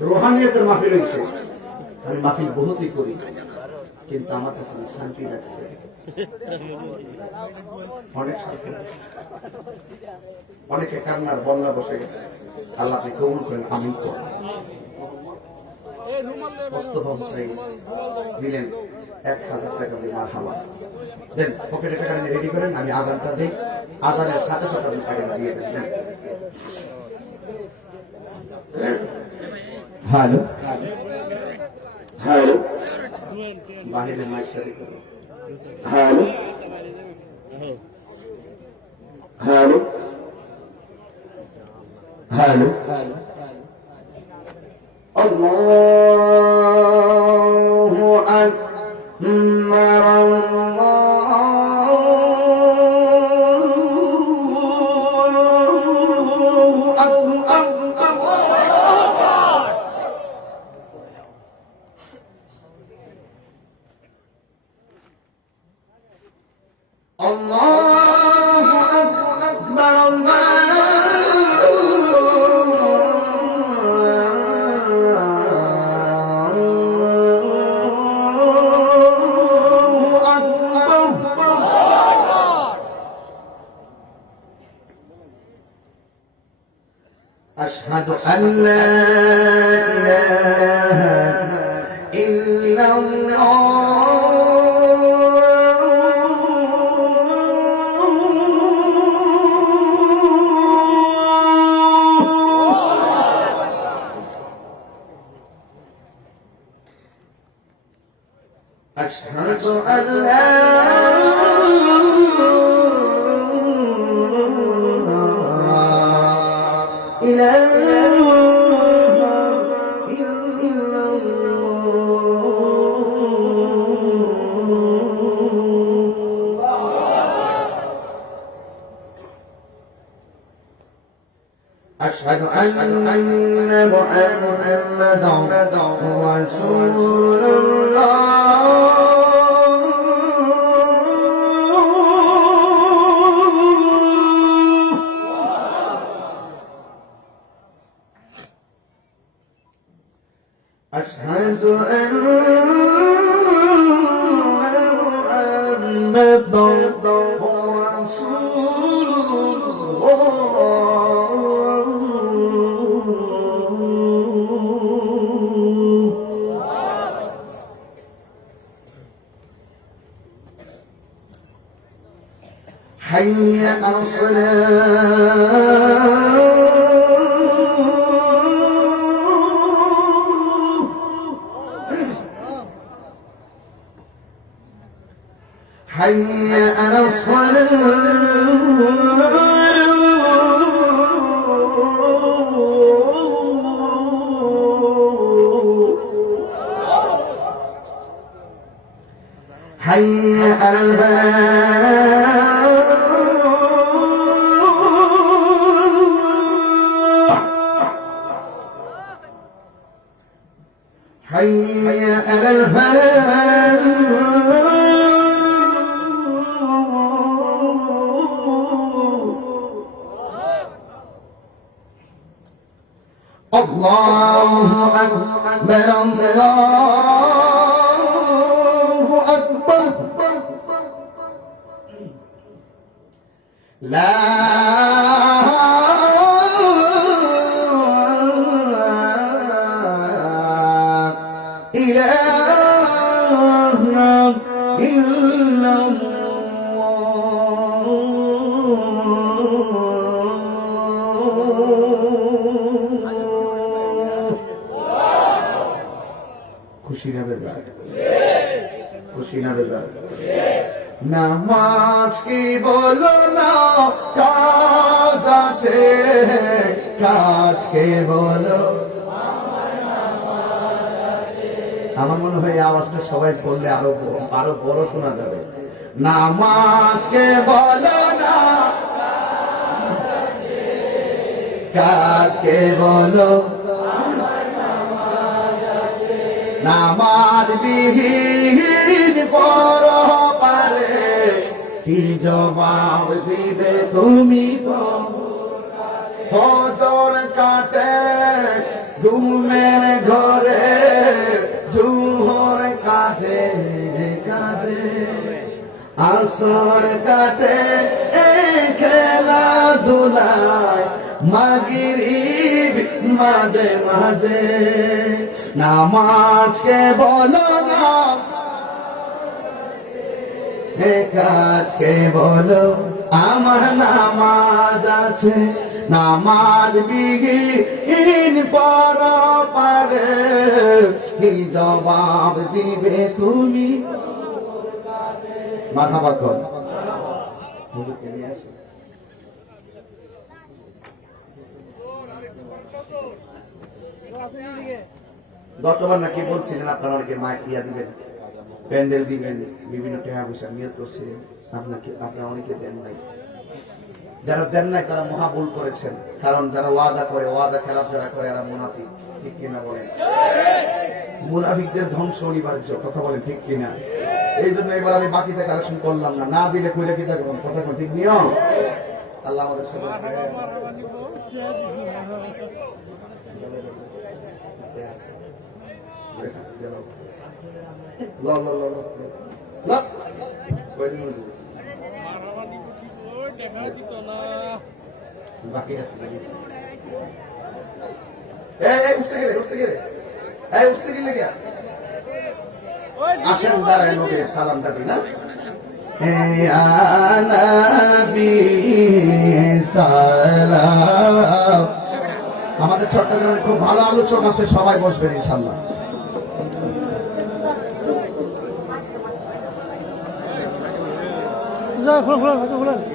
রোহানিয়তের মাহফিল হয়েছে। আমি মাহফিল বহুতই করি, কিন্তু আমার কাছে শান্তি লাগছে, অনেক শান্তি লাগছে। অনেকে কান্নার বন্যা বসে গেছে। আল্লাহ আপনি কবুল করেন, আমিন করেন। মোস্তফা হুসাইন দিলেন 1000 টাকা। মারহাবা দেন, পকেটে টাকা নিয়ে রেডি করেন, আমি আজানটা দিই। আজানের সাথে সাথে আপনি টাকা দিয়ে দেন। দেন। হ্যালো হ্যালো, বাহিরে মাইক সারি করুন। হ্যালো হ্যালো হ্যালো, আল্লাহু আকবার, আল্লাহু আল্লা ইলাহা ইল্লাল্লাহ আশহাদু আল্লা أشهد أن محمدا رسول الله أشهد أن محمدا رسول الله حي على الصلاة حي على الصلاة حي على الفلاح حي على الفلاح الله أكبر الله أكبر لا إله إلا খুশি না বেজার খুশি না বেজার নামাজ কি বলো না কাজ আছে কাজ কে বলো আমার মনে হয় আওয়াজটা সবাই বললে আরো বড় শোনা যাবে নামাজ কে বলো না কাজ কে বলো নামাজ বিহীন পর পারে কি জবাব দিবে তুমি ফজর কাটে ঘুমের ঘরে জোহর কাজে কাজে আসর কাটে খেলাধুলায় মাগরিব মাঝে মাঝে নামাজকে বলো না কাজকে বলো আমার নামাজ আছে নামাজ বিহীন পর পারে কি জবাব দিবে তুমি মারহাবা কর হুজুরকে নিয়ে আসো গতবার নাকি বলছিলেন আপনারা অনেকে মাইক ইয়া দিবেন প্যান্ডেল দিবেন বিভিন্ন টাকা পয়সা নিয়ত করছিলেন আপনারা অনেকে দেন নাই যারা দেন নাই তারা মহা ভুল করেছেন কারণ যারা ওয়াদা করে ওয়াদা খেলাফ যারা করে এরা মুনাফিক ঠিক কিনা বলেন মুনাফিকদের ধ্বংস অনিবার্য কথা বলেন ঠিক কিনা এই জন্য এবার আমি বাকিতে কালেকশন করলাম না না দিলে কইলে কি থাকবে কথা ঠিক নিয়ম আল্লাহ আমাদের সবাই বাকি আছে আসেন দাঁড়ায় নবীর সালামটা দিন। সালাম। আমাদের চট্টগ্রামে খুব ভালো আলোচক আছে, সবাই বসবেন ইনশাল্লাহ। খুলেন